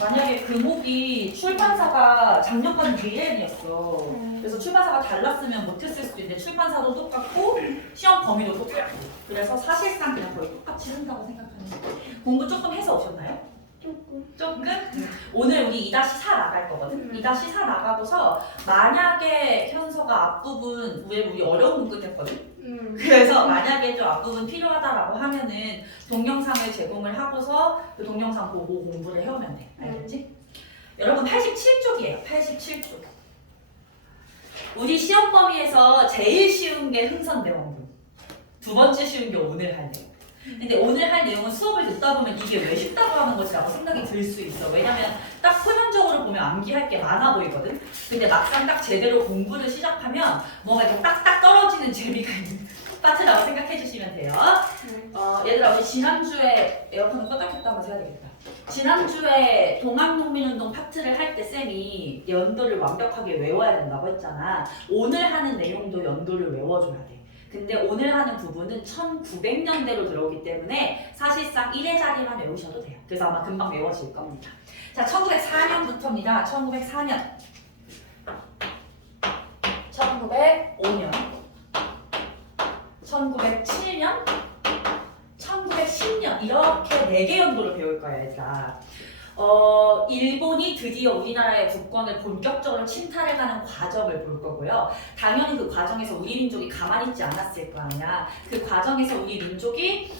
만약에 금옥이 출판사가 작년까지 JN이었어. 그래서 출판사가 달랐으면 못했을 수도 있는데 출판사도 똑같고 시험 범위도 똑같고. 그래서 사실상 그냥 거의 똑같이 한다고 생각하는 거예요. 공부 조금 해서 오셨나요? 조금? 오늘 우리 2-4 나갈 거거든. 2-4 나가고서 만약에 현서가 앞부분 우리 어려운 문구 했거든. 그래서 만약에 좀 앞부분 필요하다라고 하면은 동영상을 제공을 하고서 그 동영상 보고 공부를 해오면 돼. 알겠지? 여러분 87쪽이에요. 87쪽. 우리 시험 범위에서 제일 쉬운 게 흥선대원군. 두 번째 쉬운 게 오늘 할 내용. 근데 오늘 할 내용은 수업을 듣다 보면 이게 왜 쉽다고 하는 것이라고 생각이 들 수 있어. 왜냐면 딱 표면적으로 보면 암기할 게 많아 보이거든. 근데 막상 딱 제대로 공부를 시작하면 뭔가 이렇게 딱딱 떨어지는 재미가 있는 파트라고 생각해 주시면 돼요. 얘들아 우리 지난주에 에어컨을 껐다 켰다 하면서 해야 되겠다. 지난주에 동학농민운동 파트를 할 때 쌤이 연도를 완벽하게 외워야 된다고 했잖아. 오늘 하는 내용도 연도를 외워줘야 돼. 근데 오늘 하는 부분은 1900년대로 들어오기 때문에 사실상 1회 자리만 외우셔도 돼요. 그래서 아마 금방 외워질 겁니다. 자, 1904년부터입니다. 1904년, 1905년, 1907년, 1910년 이렇게 4개 연도를 배울 거예요, 얘들아. 일본이 드디어 우리나라의 국권을 본격적으로 침탈해가는 과정을 볼 거고요. 당연히 그 과정에서 우리 민족이 가만히 있지 않았을 거 아니야. 그 과정에서 우리 민족이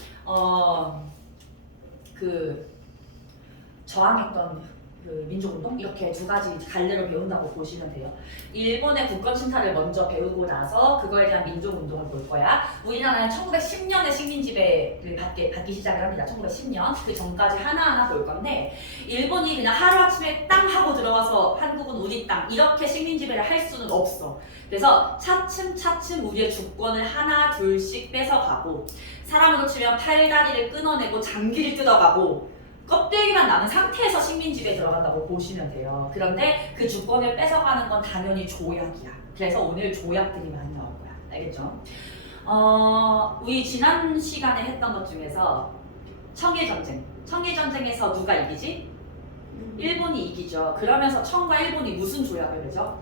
저항했던 그 민족운동 이렇게 두 가지 갈래로 배운다고 보시면 돼요. 일본의 국권 침탈을 먼저 배우고 나서 그거에 대한 민족운동을 볼 거야. 우리나라는 1910년에 식민지배를 받기 시작을 합니다. 1910년 그 전까지 하나하나 볼 건데 일본이 그냥 하루아침에 땅 하고 들어와서 한국은 우리 땅 이렇게 식민지배를 할 수는 없어. 그래서 차츰차츰 우리의 주권을 하나 둘씩 뺏어가고 사람으로 치면 팔다리를 끊어내고 장기를 뜯어가고 껍데기만 남은 상태에서 식민지배에 들어간다고 보시면 돼요. 그런데 그 주권을 뺏어가는 건 당연히 조약이야. 그래서 오늘 조약들이 많이 나올 거야. 알겠죠? 우리 지난 시간에 했던 것 중에서 청일전쟁. 청일전쟁에서 누가 이기지? 일본이 이기죠. 그러면서 청과 일본이 무슨 조약을 맺죠?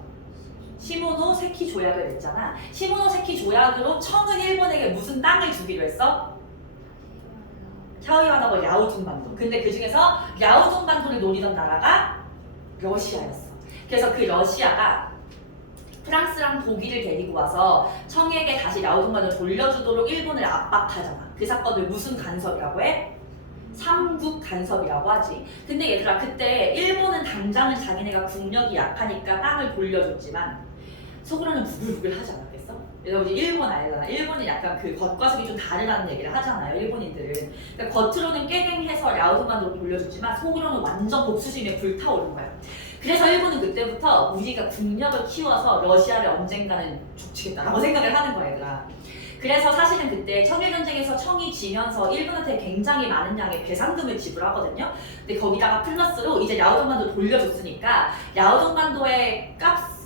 시모노세키 조약을 맺잖아. 시모노세키 조약으로 청은 일본에게 무슨 땅을 주기로 했어? 샤오이와나고 야오둥반도. 근데 그 중에서 야오둥반도를 노리던 나라가 러시아였어. 그래서 그 러시아가 프랑스랑 독일을 데리고 와서 청에게 다시 야오둥반도를 돌려주도록 일본을 압박하잖아. 그 사건을 무슨 간섭이라고 해? 삼국 간섭이라고 하지. 근데 얘들아 그때 일본은 당장은 자기네가 국력이 약하니까 땅을 돌려줬지만 속으로는 부글부글 하지 않았겠어? 그래서 우리 일본 알잖아. 일본이 약간 그 겉과 속이 좀 다르다는 얘기를 하잖아요. 일본인들은. 그러니까 겉으로는 깨갱해서 야오둥반도로 돌려줬지만 속으로는 완전 복수심에 불타오른 거야. 그래서 일본은 그때부터 우리가 국력을 키워서 러시아를 언젠가는 족치겠다라고 생각을 하는 거야, 얘들아. 그래서 사실은 그때 청일전쟁에서 청이 지면서 일본한테 굉장히 많은 양의 배상금을 지불하거든요. 근데 거기다가 플러스로 이제 야오둥반도 돌려줬으니까 야오둥반도의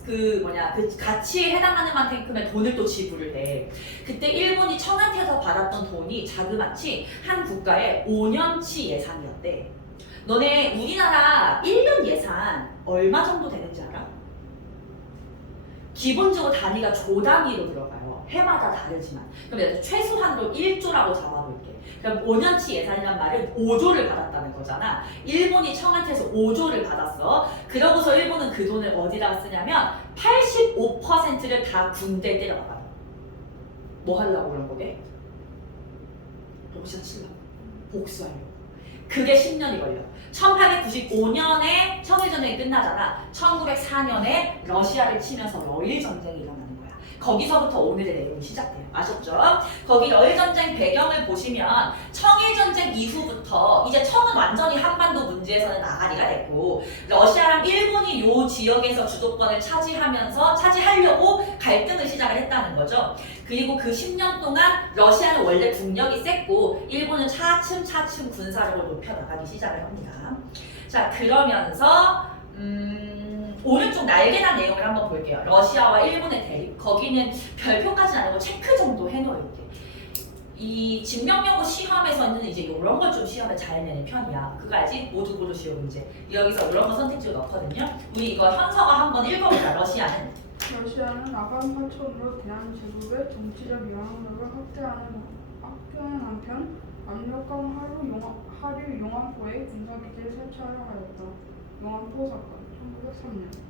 그 가치에 해당하는 만큼의 돈을 또 지불을 해. 그때 일본이 청한테서 받았던 돈이 자그마치 한 국가의 5년치 예산이었대. 너네 우리나라 1년 예산 얼마 정도 되는지 알아? 기본적으로 단위가 조 단위로 들어가요. 해마다 다르지만. 그럼 최소한으로 1조라고 잡아볼게. 그럼 5년치 예산이란 말은 5조를 받았다는 거잖아. 일본이 청한테서 5조를 받았어. 그러고서 일본은 그 돈을 어디다가 쓰냐면 85%를 다 군대에 때려박아. 뭐 하려고 그런 거게? 러시아 치려고. 복수하려고. 그게 10년이 걸려. 1895년에 청일전쟁이 끝나잖아. 1904년에 러시아를 치면서 러일전쟁이 일어나는 거야. 거기서부터 오늘의 내용이 시작돼요. 아셨죠? 거기 러일전쟁 배경을 보시면 청일전쟁 이후부터 이제 청은 완전히 한반도 문제에서는 나가리가 됐고 러시아랑 일본이 요 지역에서 주도권을 차지하려고 갈등을 시작을 했다는 거죠. 그리고 그 10년 동안 러시아는 원래 국력이 셌고 일본은 차츰차츰 군사력을 높여나가기 시작을 합니다. 자, 그러면서 오른쪽 날개단 내용을 한번 볼게요. 러시아와 일본의 대립. 거기는 별표까지는 아니고 체크 정도 해놓을게. 이 진명여고 시험에서는 이제 이런 걸 좀 시험에 잘 내는 편이야. 그거 알지? 모두 고르시오 문제. 여기서 이런 거 선택지로 넣거든요. 우리 이거 현서가 한번 읽어보자. 러시아는 러시아는 아간 파천으로 대한제국의 정치적 영향력을 확대하는 한편 압력강 하류 용암포에 군사기지를 설치하려 하였다. 용암포 사건 1903년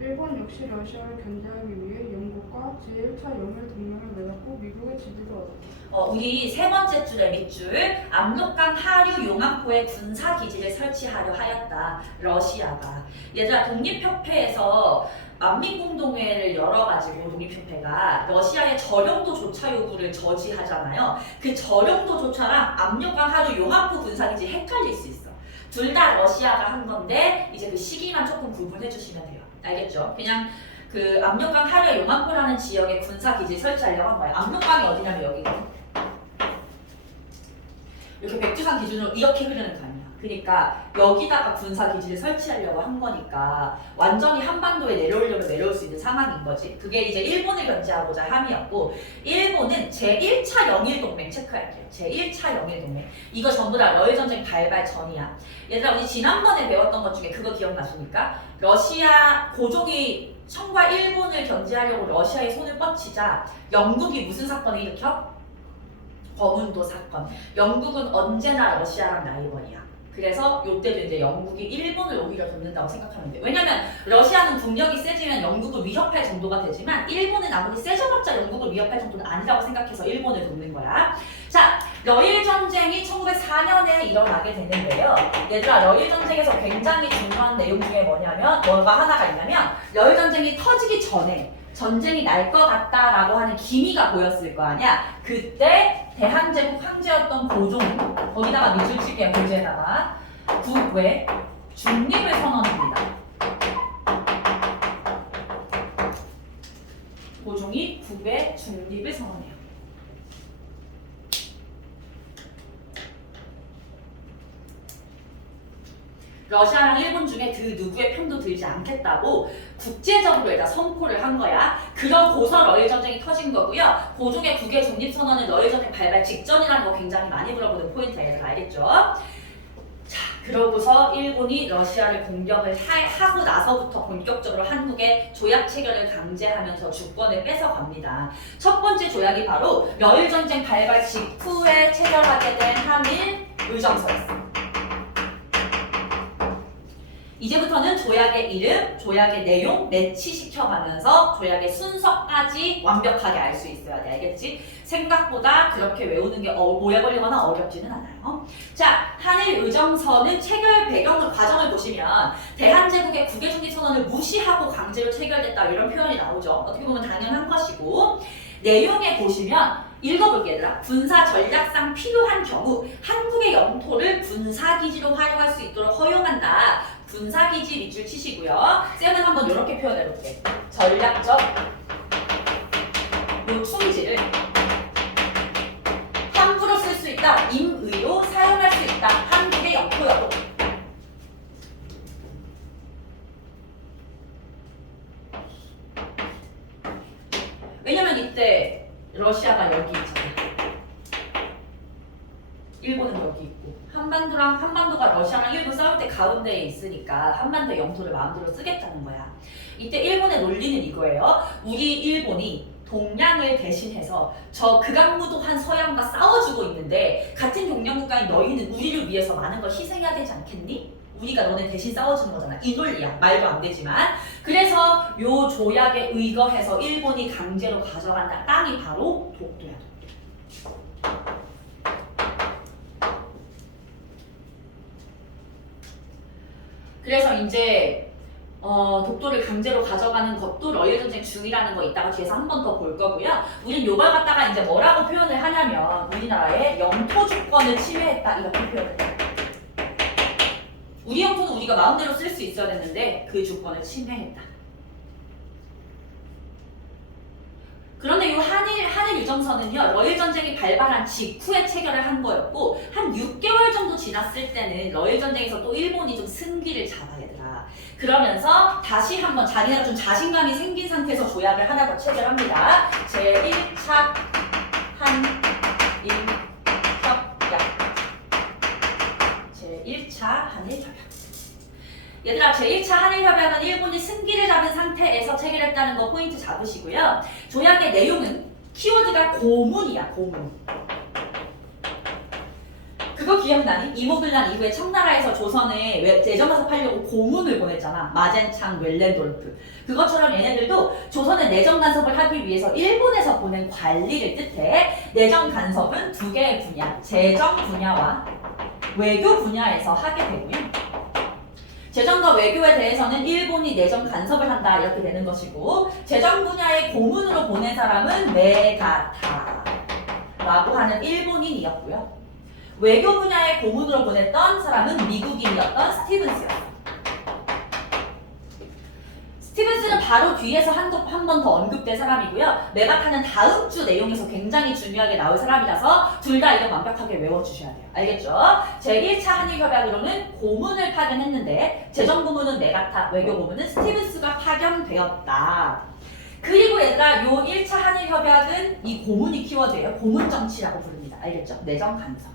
일본 역시 러시아를 견제하기 위해 영국과 제1차 영일 동맹을 맺었고 미국의 지지를 얻었다. 우리 세 번째 줄의 밑줄 압록강 하류 용암포에 군사기지를 설치하려 하였다. 러시아가. 얘들아 독립협회에서 만민공동회를 열어가지고 독립협회가 러시아의 저령도 조차 요구를 저지하잖아요. 그 저령도 조차랑 압록강 하류 용암포 군사기지 헷갈릴 수 있어. 둘 다 러시아가 한 건데 이제 그 시기만 조금 구분해 주시면 돼요. 알겠죠? 그냥 그 압록강 하류 용암포라는 지역에 군사기지 설치하려고 한 거예요. 압록강이 어디냐면 여기거든. 이렇게 백두산 기준으로 이렇게 흐르는 강이야. 그러니까 여기다가 군사기지를 설치하려고 한 거니까 완전히 한반도에 내려오려면 내려올 수 있는 상황인 거지. 그게 이제 일본을 견제하고자 함이었고 일본은 제1차 영일동맹 체크할게요. 제1차 영일동맹. 이거 전부 다 러일전쟁 발발 전이야. 얘들아 우리 지난번에 배웠던 것 중에 그거 기억나십니까? 러시아 고종이 청과 일본을 견제하려고 러시아에 손을 뻗치자 영국이 무슨 사건을 일으켜? 거문도 사건. 영국은 언제나 러시아랑 라이벌이야. 그래서 이때도 이제 영국이 일본을 오히려 돕는다고 생각하면 돼. 왜냐면 러시아는 국력이 세지면 영국을 위협할 정도가 되지만 일본은 아무리 세져봤자 영국을 위협할 정도는 아니라고 생각해서 일본을 돕는 거야. 자, 러일 전쟁이 1904년에 일어나게 되는데요. 얘들아 러일 전쟁에서 굉장히 중요한 내용 중에 뭐냐면 뭐가 하나가 있냐면 러일 전쟁이 터지기 전에 전쟁이 날 것 같다라고 하는 기미가 보였을 거 아니야. 그때 대한제국 황제였던 고종이 거기다가 밑줄 칠게요. 고지에다가 국외 중립을 선언합니다. 고종이 국외 중립을 선언해요. 러시아랑 일본 중에 그 누구의 편도 들지 않겠다고 국제적으로 일단 선포를 한 거야. 그러고서 러일 전쟁이 터진 거고요. 고종의 국외 중립 선언은 러일 전쟁 발발 직전이라는 거 굉장히 많이 물어보는 포인트예요. 알겠죠? 자, 그러고서 일본이 러시아를 공격을 하고 나서부터 본격적으로 한국의 조약 체결을 강제하면서 주권을 뺏어갑니다. 첫 번째 조약이 바로 러일 전쟁 발발 직후에 체결하게 된 한일 의정서였어요. 이제부터는 조약의 이름, 조약의 내용 매치시켜가면서 조약의 순서까지 완벽하게 알 수 있어야 돼. 알겠지? 생각보다 그렇게 외우는 게 오래 걸리거나 어렵지는 않아요. 자, 한일 의정서는 체결 배경을 과정을 보시면 대한제국의 국외중립선언을 무시하고 강제로 체결됐다 이런 표현이 나오죠. 어떻게 보면 당연한 것이고 내용에 보시면 읽어볼게 얘들아. 군사 전략상 필요한 경우 한국의 영토를 군사기지로 활용할 수 있도록 허용한다. 군사기지 밑줄 치시고요. 쌤은 한번 이렇게 표현해볼게. 전략적 요충지를 함부로 쓸 수 있다. 임의로 사용할 수 있다. 한국의 영토여도. 왜냐면 이때 러시아가 여기 있잖아. 일본은 여기 있고 한반도가 러시아랑 일본 싸울 때 가운데에 있으니까 한반도의 영토를 마음대로 쓰겠다는 거야. 이때 일본의 논리는 이거예요. 우리 일본이 동양을 대신해서 저 극악무도한 서양과 싸워주고 있는데 같은 동양국가인 너희는 우리를 위해서 많은 걸 희생해야 되지 않겠니? 우리가 너네 대신 싸워주는 거잖아. 이 논리야. 말도 안 되지만. 그래서 요 조약에 의거해서 일본이 강제로 가져간다. 땅이 바로 독도야. 그래서 이제 독도를 강제로 가져가는 것도 러일 전쟁 중이라는 거 이따가 뒤에서 한 번 더 볼 거고요. 우린 요걸 갖다가 이제 뭐라고 표현을 하냐면 우리나라의 영토 주권을 침해했다 이렇게 표현을 해요. 우리 영토는 우리가 마음대로 쓸 수 있어야 됐는데 그 주권을 침해했다. 그런데 이 한일 유정서는요 러일 전쟁이 발발한 직후에 체결을 한 거였고 한 6개월 정도 지났을 때는 러일 전쟁에서 또 일본이 좀 승기를 잡아야 되더라. 그러면서 다시 한번 자기가 좀 자신감이 생긴 상태에서 조약을 하나 더 체결합니다. 제1차 한일 얘들아 제1차 한일협약은 일본이 승기를 잡은 상태에서 체결했다는 거 포인트 잡으시고요. 조약의 내용은 키워드가 고문이야. 고문. 그거 기억나니? 이모들란 이후에 청나라에서 조선에 내정가서 팔려고 고문을 보냈잖아. 마젠창, 웰렌돌프. 그것처럼 얘네들도 조선에 내정 간섭을 하기 위해서 일본에서 보낸 관리를 뜻해. 내정 간섭은 두 개의 분야, 재정 분야와 외교 분야에서 하게 되고요. 재정과 외교에 대해서는 일본이 내정 간섭을 한다 이렇게 되는 것이고, 재정 분야의 고문으로 보낸 사람은 메가타라고 하는 일본인이었고요. 외교 분야의 고문으로 보냈던 사람은 미국인이었던 스티븐스였어요. 스티븐스는 바로 뒤에서 한 번 더 언급된 사람이고요. 메가타는 다음 주 내용에서 굉장히 중요하게 나올 사람이라서 둘 다 이름 완벽하게 외워주셔야 돼요. 알겠죠? 제1차 한일협약으로는 고문을 파견했는데 재정 고문은 메가타, 외교 고문은 스티븐스가 파견되었다. 그리고 얘들아 요 1차 한일협약은 이 고문이 키워드예요. 고문 정치라고 부릅니다. 알겠죠? 내정 간섭.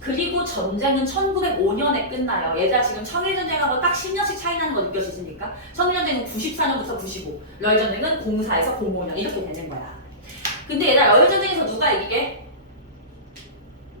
그리고 전쟁은 1905년에 끝나요. 얘들아 지금 청일전쟁하고 딱 10년씩 차이 나는 거 느껴지십니까? 청일전쟁은 94년부터 95, 러일전쟁은 04에서 05년 이렇게 되는 거야. 근데 얘들아 러일전쟁에서 누가 이기게?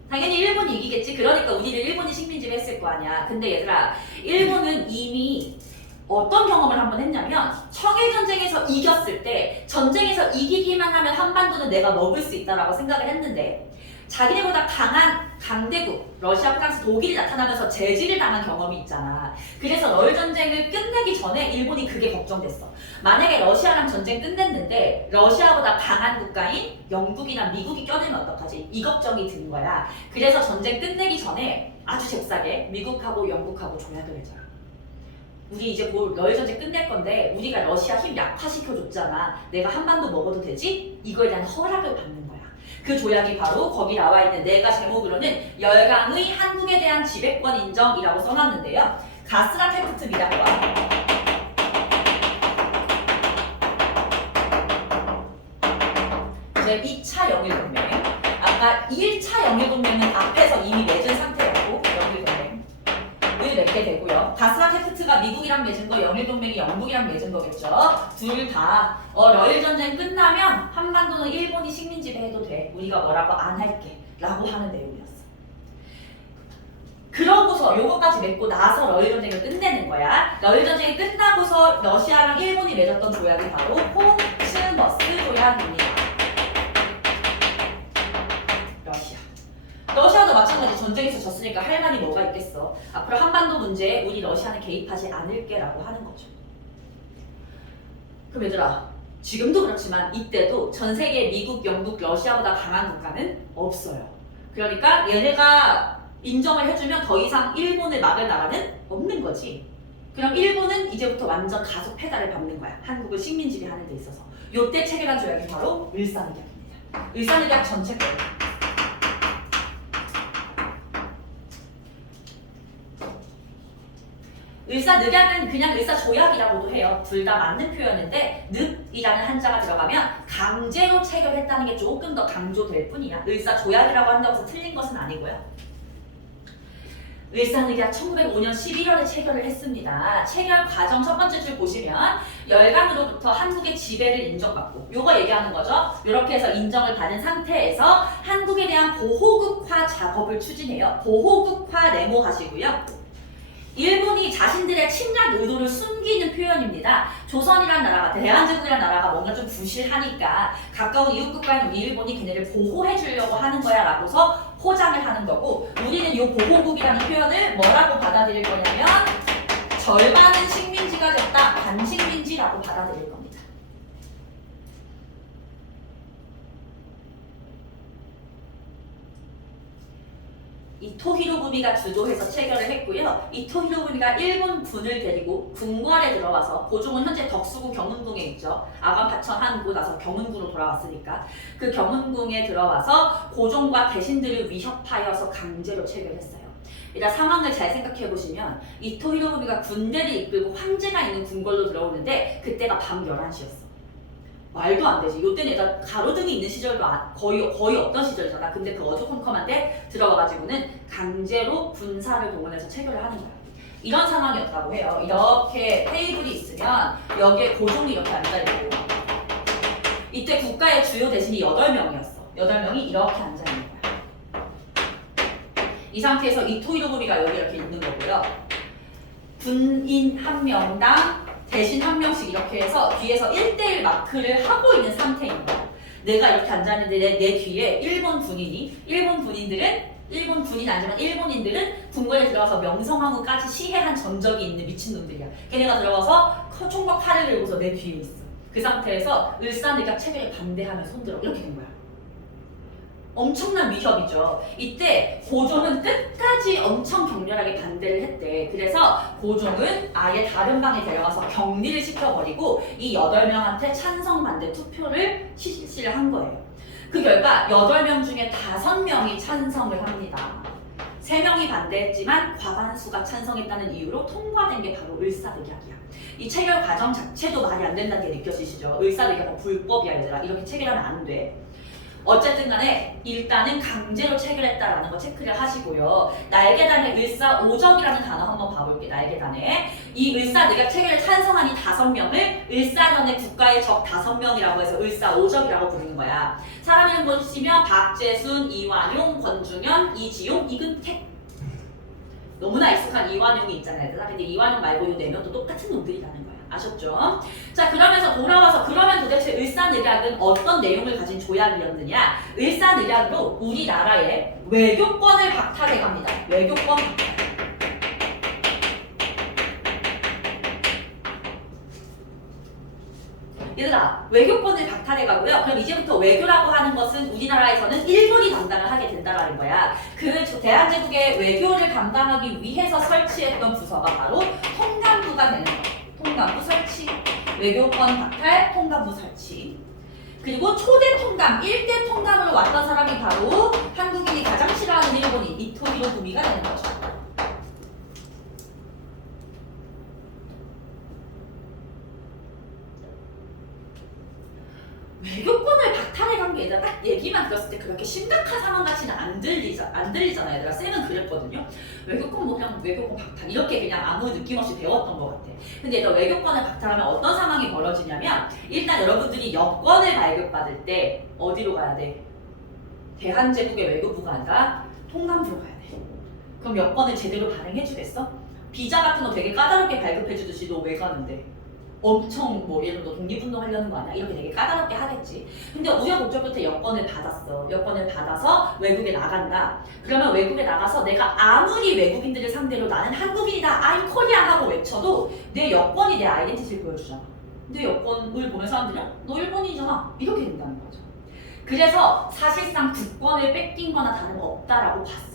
당연히 일본이 이기겠지. 그러니까 우리를 일본이 식민지를 했을 거 아니야. 근데 얘들아 일본은 이미 어떤 경험을 한번 했냐면 청일전쟁에서 이겼을 때 전쟁에서 이기기만 하면 한반도는 내가 먹을 수 있다라고 생각을 했는데 자기네보다 강한 강대국, 러시아, 프랑스, 독일이 나타나면서 제지를 당한 경험이 있잖아. 그래서 러일 전쟁을 끝내기 전에 일본이 그게 걱정됐어. 만약에 러시아랑 전쟁 끝냈는데 러시아보다 강한 국가인 영국이나 미국이 껴들면 어떡하지? 이 걱정이 든 거야. 그래서 전쟁 끝내기 전에 아주 잽싸게 미국하고 영국하고 조약을 해줘요. 우리 이제 뭐 러일 전쟁 끝낼 건데 우리가 러시아 힘 약화시켜줬잖아. 내가 한반도 먹어도 되지? 이거에 대한 허락을 받는 거야. 그 조약이 바로 거기 나와 있는 내가 제목으로는 열강의 한국에 대한 지배권 인정이라고 써놨는데요. 가스라테프트 미락과 이제 2차 영일동맹, 아까 1차 영일동맹은 앞에서 이미 맺은 상태였고 영일동맹을 맺게 되고요. 가스라테프트가 미국이랑 맺은 거, 영일동맹이 영국이랑 맺은 거겠죠. 둘 다 러일 전쟁 끝나면 한반도는 일본이 식민지배 해도 돼. 우리가 뭐라고 안 할게 라고 하는 내용이었어. 그러고서 요거까지 맺고 나서 러일 전쟁을 끝내는 거야. 러일 전쟁이 끝나고서 러시아랑 일본이 맺었던 조약이 바로 포츠머스 조약입니다. 러시아도 마찬가지. 전쟁에서 졌으니까 할 말이 뭐가 있겠어. 앞으로 한반도 문제에 우리 러시아는 개입하지 않을게 라고 하는 거죠. 그럼 얘들아 지금도 그렇지만 이때도 전 세계 미국, 영국, 러시아보다 강한 국가는 없어요. 그러니까 얘네가 인정을 해주면 더 이상 일본을 막을 나라는 없는 거지. 그럼 일본은 이제부터 완전 가속 페달을 밟는 거야. 한국을 식민지배하는 데 있어서. 요때 체결한 조약이 바로 을사늑약입니다. 을사늑약 전체 거예요. 을사늑약은 그냥 을사조약이라고도 해요. 둘 다 맞는 표현인데 늑이라는 한자가 들어가면 강제로 체결했다는 게 조금 더 강조될 뿐이야. 을사조약이라고 한다고 해서 틀린 것은 아니고요. 을사늑약 1905년 11월에 체결을 했습니다. 체결 과정 첫 번째 줄 보시면 열강으로부터 한국의 지배를 인정받고 요거 얘기하는 거죠. 이렇게 해서 인정을 받은 상태에서 한국에 대한 보호국화 작업을 추진해요. 보호국화 네모하시고요. 일본이 자신들의 침략 의도를 숨기는 표현입니다. 조선이란 나라가, 대한제국이란 나라가 뭔가 좀 부실하니까 가까운 이웃국가인 우리 일본이 걔네를 보호해주려고 하는 거야 라고서 포장을 하는 거고, 우리는 이 보호국이라는 표현을 뭐라고 받아들일 거냐면 절반은 식민지가 됐다, 반식민지라고 받아들일 겁니다. 이토 히로부미가 주도해서 체결을 했고요. 이토 히로부미가 일본 군을 데리고 궁궐에 들어와서, 고종은 현재 덕수궁 경운궁에 있죠. 아간 파천하고 나서 경운궁으로 돌아왔으니까 그 경운궁에 들어와서 고종과 대신들을 위협하여서 강제로 체결했어요. 일단 상황을 잘 생각해 보시면 이토 히로부미가 군대를 이끌고 황제가 있는 궁궐로 들어오는데 그때가 밤 11시였어. 말도 안 되지. 이때는 일단 가로등이 있는 시절도 거의 없던 시절이잖아. 근데 그 어두컴컴한데 들어가가지고는 강제로 군사를 동원해서 체결을 하는 거야. 이런 상황이었다고 해요. 이렇게 테이블이 있으면 여기에 고종이 이렇게 앉아있고 이때 국가의 주요 대신이 8명이었어. 8명이 이렇게 앉아있는 거야. 이 상태에서 이토이로부미가 여기 이렇게 있는 거고요. 군인 한 명당 대신 한 명씩 이렇게 해서 뒤에서 1대1 마크를 하고 있는 상태인 거야. 내가 이렇게 앉았는데 내 뒤에 일본 군인이 일본 군인 아니지만 일본인들은 궁궐에 들어가서 명성황후까지 시해한 전적이 있는 미친놈들이야. 걔네가 들어가서 총과 칼을 들고서 내 뒤에 있어. 그 상태에서 을사늑약 체결에 반대하며 손들어 이렇게 된 거야. 엄청난 위협이죠. 이때 고종은 끝까지 엄청 격렬하게 반대를 했대. 그래서 고종은 아예 다른 방에 데려가서 격리를 시켜버리고 이 8명한테 찬성 반대 투표를 실시를 한 거예요. 그 결과 8명 중에 5명이 찬성을 합니다. 3명이 반대했지만 과반수가 찬성했다는 이유로 통과된 게 바로 을사늑약이야. 이 체결 과정 자체도 말이 안 된다는 게 느껴지시죠? 을사늑약은 불법이야 얘들아. 이렇게 체결하면 안 돼. 어쨌든 간에 일단은 강제로 체결했다라는 거 체크를 하시고요. 날개단에 을사오적이라는 단어 한번 봐볼게요. 날개단에 이 을사늑약 체결에 찬성한 이 5명을 을사년의 국가의 적 5명이라고 해서 을사오적이라고 부르는 거야. 사람 이름 보시면 박재순, 이완용, 권중현, 이지용, 이근택. 너무나 익숙한 이완용이 있잖아요. 근데 이완용 말고 이 4명도 똑같은 놈들이라는 거야. 아셨죠? 자, 그러면서 돌아와서 그러면 도대체 을사늑약은 어떤 내용을 가진 조약이었느냐? 을사늑약으로 우리나라의 외교권을 박탈해 갑니다. 외교권 박탈. 얘들아, 외교권을 박탈해 가고요. 그럼 이제부터 외교라고 하는 것은 우리나라에서는 일본이 담당을 하게 된다는 거야. 그 대한제국의 외교를 감당하기 위해서 설치했던 부서가 바로 통감부가 되는 거야. 통감부 설치, 외교권 박탈, 통감부 설치. 그리고 초대 통감, 1대 통감으로 왔던 사람이 바로 한국인이 가장 싫어하는 일본인 이토히로부미가 되는 거죠. 외교권을 박탈해 간 게 얘들아 딱 얘기만 들었을 때 그렇게 심각한 상황 같이는 안 들리잖아. 얘들아 쌤은 그랬거든요. 외교권 뭐 그냥 외교권 박탈 이렇게 그냥 아무 느낌 없이 배웠던 것 같아. 근데 얘들아 외교권을 박탈하면 어떤 상황이 벌어지냐면 일단 여러분들이 여권을 발급받을 때 어디로 가야 돼? 대한제국의 외교부가 아니라 통감부로 가야 돼. 그럼 여권을 제대로 발행해 주겠어? 비자 같은 거 되게 까다롭게 발급해 주듯이 너 왜 가는데? 엄청 뭐 예를 들어 독립운동 하려는 거 아니야? 이렇게 되게 까다롭게 하겠지. 근데 우여곡절 끝에 여권을 받았어. 여권을 받아서 외국에 나간다. 그러면 외국에 나가서 내가 아무리 외국인들을 상대로 나는 한국인이다, I'm Korean 하고 외쳐도 내 여권이 내 아이덴티티를 보여주잖아. 내 여권을 보면 사람들은 너 일본인이잖아. 이렇게 된다는 거죠. 그래서 사실상 국권을 뺏긴 거나 다름없다라고 봤어.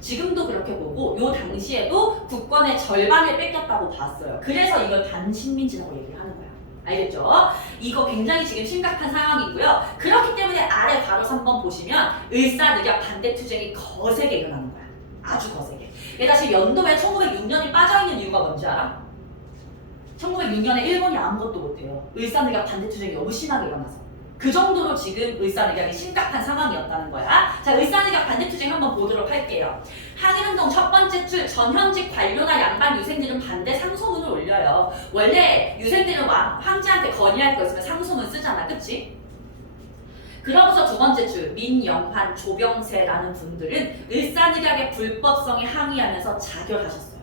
지금도 그렇게 보고 요 당시에도 국권의 절반을 뺏겼다고 봤어요. 그래서 이걸 반식민지라고 얘기를 하는 거야. 알겠죠? 이거 굉장히 지금 심각한 상황이고요. 그렇기 때문에 아래 바로 3번 보시면 을사늑약 반대투쟁이 거세게 일어나는 거야. 아주 거세게. 얘가 지금 연도에 1906년이 빠져있는 이유가 뭔지 알아? 1906년에 일본이 아무것도 못해요. 을사늑약 반대투쟁이 너무 심하게 일어나서. 그 정도로 지금 을사늑약이 심각한 상황이었다는 거야. 자, 을사늑약 반대투쟁 한번 보도록 할게요. 항일운동 첫 번째 줄 전현직 관료나 양반 유생들은 반대 상소문을 올려요. 원래 유생들은 황제한테 건의할 거 있으면 상소문 쓰잖아. 그치? 그러고서 두 번째 줄 민영환, 조병세라는 분들은 을사늑약의 불법성에 항의하면서 자결하셨어요.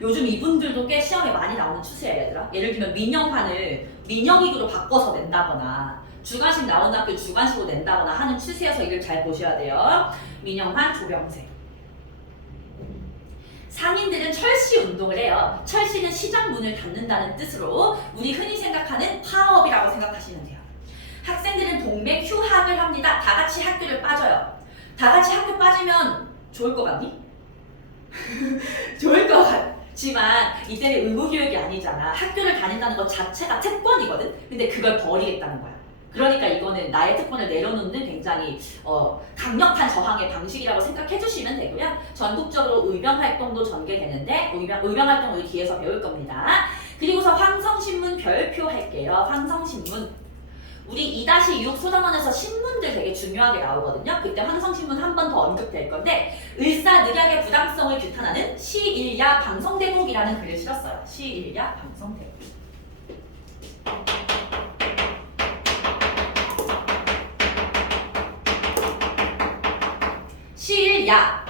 요즘 이분들도 꽤 시험에 많이 나오는 추세예요. 얘들아. 예를 들면 민영환을 민영익으로 바꿔서 낸다거나 주관식 나오는 학교 주관식으로 낸다거나 하는 추세여서 이걸 잘 보셔야 돼요. 민영환, 조병세. 상인들은 철시 운동을 해요. 철시는 시장 문을 닫는다는 뜻으로 우리 흔히 생각하는 파업이라고 생각하시면 돼요. 학생들은 동맹 휴학을 합니다. 다 같이 학교를 빠져요. 다 같이 학교 빠지면 좋을 것 같니? 좋을 것 같지만 이때는 의무교육이 아니잖아. 학교를 다닌다는 것 자체가 특권이거든. 근데 그걸 버리겠다는 거야. 그러니까 이거는 나의 특권을 내려놓는 굉장히 강력한 저항의 방식이라고 생각해 주시면 되고요. 전국적으로 의병활동도 전개되는데 의병활동 우리 뒤에서 배울 겁니다. 그리고서 황성신문 별표 할게요. 황성신문. 우리 2-6 소단원에서 신문들 되게 중요하게 나오거든요. 그때 황성신문 한 번 더 언급될 건데 을사늑약의 부당성을 규탄하는 시일야 방성대국이라는 글을 실었어요. 시일야 방성대국. 시일야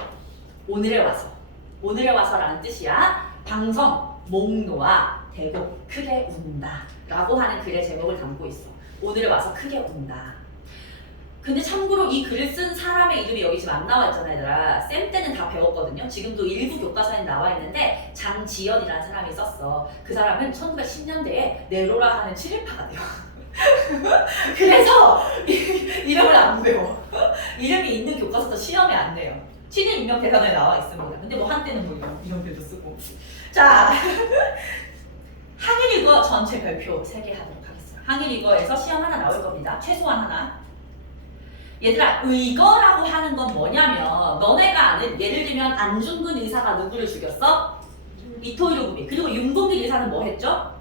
오늘에 와서라는 뜻이야. 방성 목 놓아 대곡 크게 운다 라고 하는 글의 제목을 담고 있어. 오늘에 와서 크게 운다. 근데 참고로 이 글을 쓴 사람의 이름이 여기 지금 안 나와 있잖아요, 얘들아. 쌤 때는 다 배웠거든요. 지금도 일부 교과서에 나와 있는데 장지연이라는 사람이 썼어. 그 사람은 1910년대에 네로라 하는 친일파가 돼요. 그래서 이름을 안 배워. 이름이 있는 교과서도 시험에 안 내요. 친일 인명 대사전에 나와 있습니다. 근데 뭐 한때는 뭐 이런 글도 쓰고. 자, 항일이거 전체 별표 3개 하도록 하겠어요. 항일이거에서 시험 하나 나올 겁니다. 최소한 하나. 얘들아, 의거라고 하는 건 뭐냐면 너네가 아는, 예를 들면 안중근 의사가 누구를 죽였어? 이토 히로부미. 그리고 윤봉길 의사는 뭐 했죠?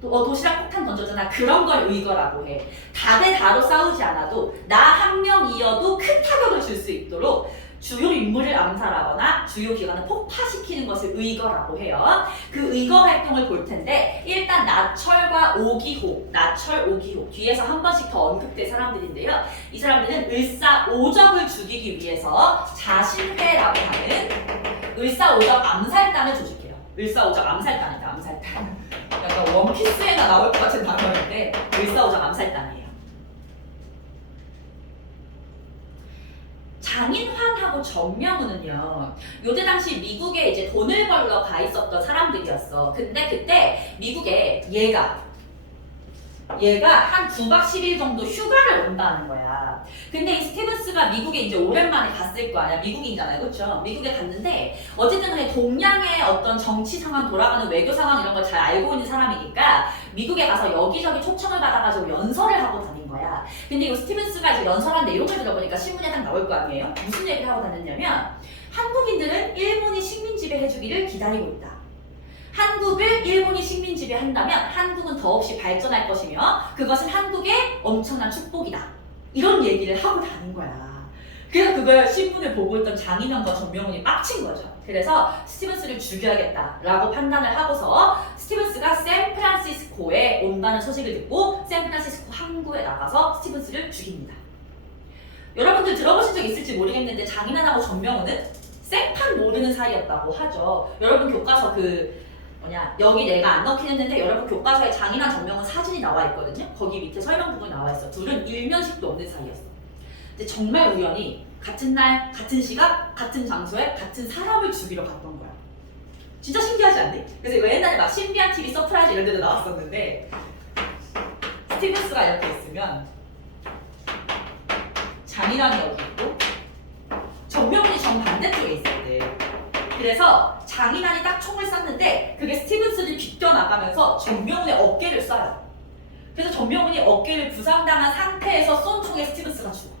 도시락 폭탄 던졌잖아. 그런 걸 의거라고 해. 다대다로 싸우지 않아도 나 한 명이어도 큰 타격을 줄 수 있도록 주요 인물을 암살하거나 주요 기관을 폭파시키는 것을 의거라고 해요. 그 의거 활동을 볼 텐데 일단 나철과 오기호, 나철, 오기호 뒤에서 한 번씩 더 언급될 사람들인데요. 이 사람들은 을사오적을 죽이기 위해서 자신회라고 하는 을사오적 암살단을 조직해요. 을사오적 암살단이다. 암살단. 약간 원피스에나 나올 것 같은 단어인데 을사오적 암살단이에요. 장인환하고 정명훈은요, 요때 당시 미국에 이제 돈을 벌러 가 있었던 사람들이었어. 근데 그때 미국에 얘가 한 9박 10일 정도 휴가를 온다는 거야. 근데 이 스티븐스가 미국에 이제 오랜만에 갔을 거 아니야. 미국인잖아요. 그렇죠? 미국에 갔는데 어쨌든 간에 동양의 어떤 정치 상황, 돌아가는 외교 상황 이런 걸 잘 알고 있는 사람이니까 미국에 가서 여기저기 초청을 받아가지고 연설을 하고 다닌 거야. 근데 이 스티븐스가 이제 연설한 내용을 들어보니까 신문에 딱 나올 거 아니에요? 무슨 얘기를 하고 다녔냐면 한국인들은 일본이 식민 지배해주기를 기다리고 있다. 한국을 일본이 식민 지배한다면 한국은 더없이 발전할 것이며 그것은 한국의 엄청난 축복이다. 이런 얘기를 하고 다닌 거야. 그래서 그걸 신문을 보고 있던 장인환과 정명훈이 빡친 거죠. 그래서 스티븐스를 죽여야겠다라고 판단을 하고서 스티븐스가 샌프란시스코에 온다는 소식을 듣고 샌프란시스코 항구에 나가서 스티븐스를 죽입니다. 여러분들 들어보신 적 있을지 모르겠는데 장인환하고 정명훈은 생판 모르는 사이였다고 하죠. 여러분 교과서 여기 내가 안 넣긴 했는데 여러분 교과서에 장인환 정명훈 사진이 나와 있거든요. 거기 밑에 설명 부분이 나와 있어. 둘은 일면식도 없는 사이였어. 근데 정말 우연히 같은 날, 같은 시각, 같은 장소에 같은 사람을 죽이러 갔던 거야. 진짜 신기하지 않니? 그래서 이거 옛날에 막 신비한 TV 서프라이즈 이런 데도 나왔었는데 스티븐스가 이렇게 있으면 장인환이 여기 있고 정명훈이 정반대쪽에 있었대. 그래서 장인환이 딱 총을 쐈는데 그게 스티븐스를 비껴나가면서 정명훈의 어깨를 쏴요. 그래서 정명훈이 어깨를 부상당한 상태에서 쏜 총에 스티븐스가 죽어.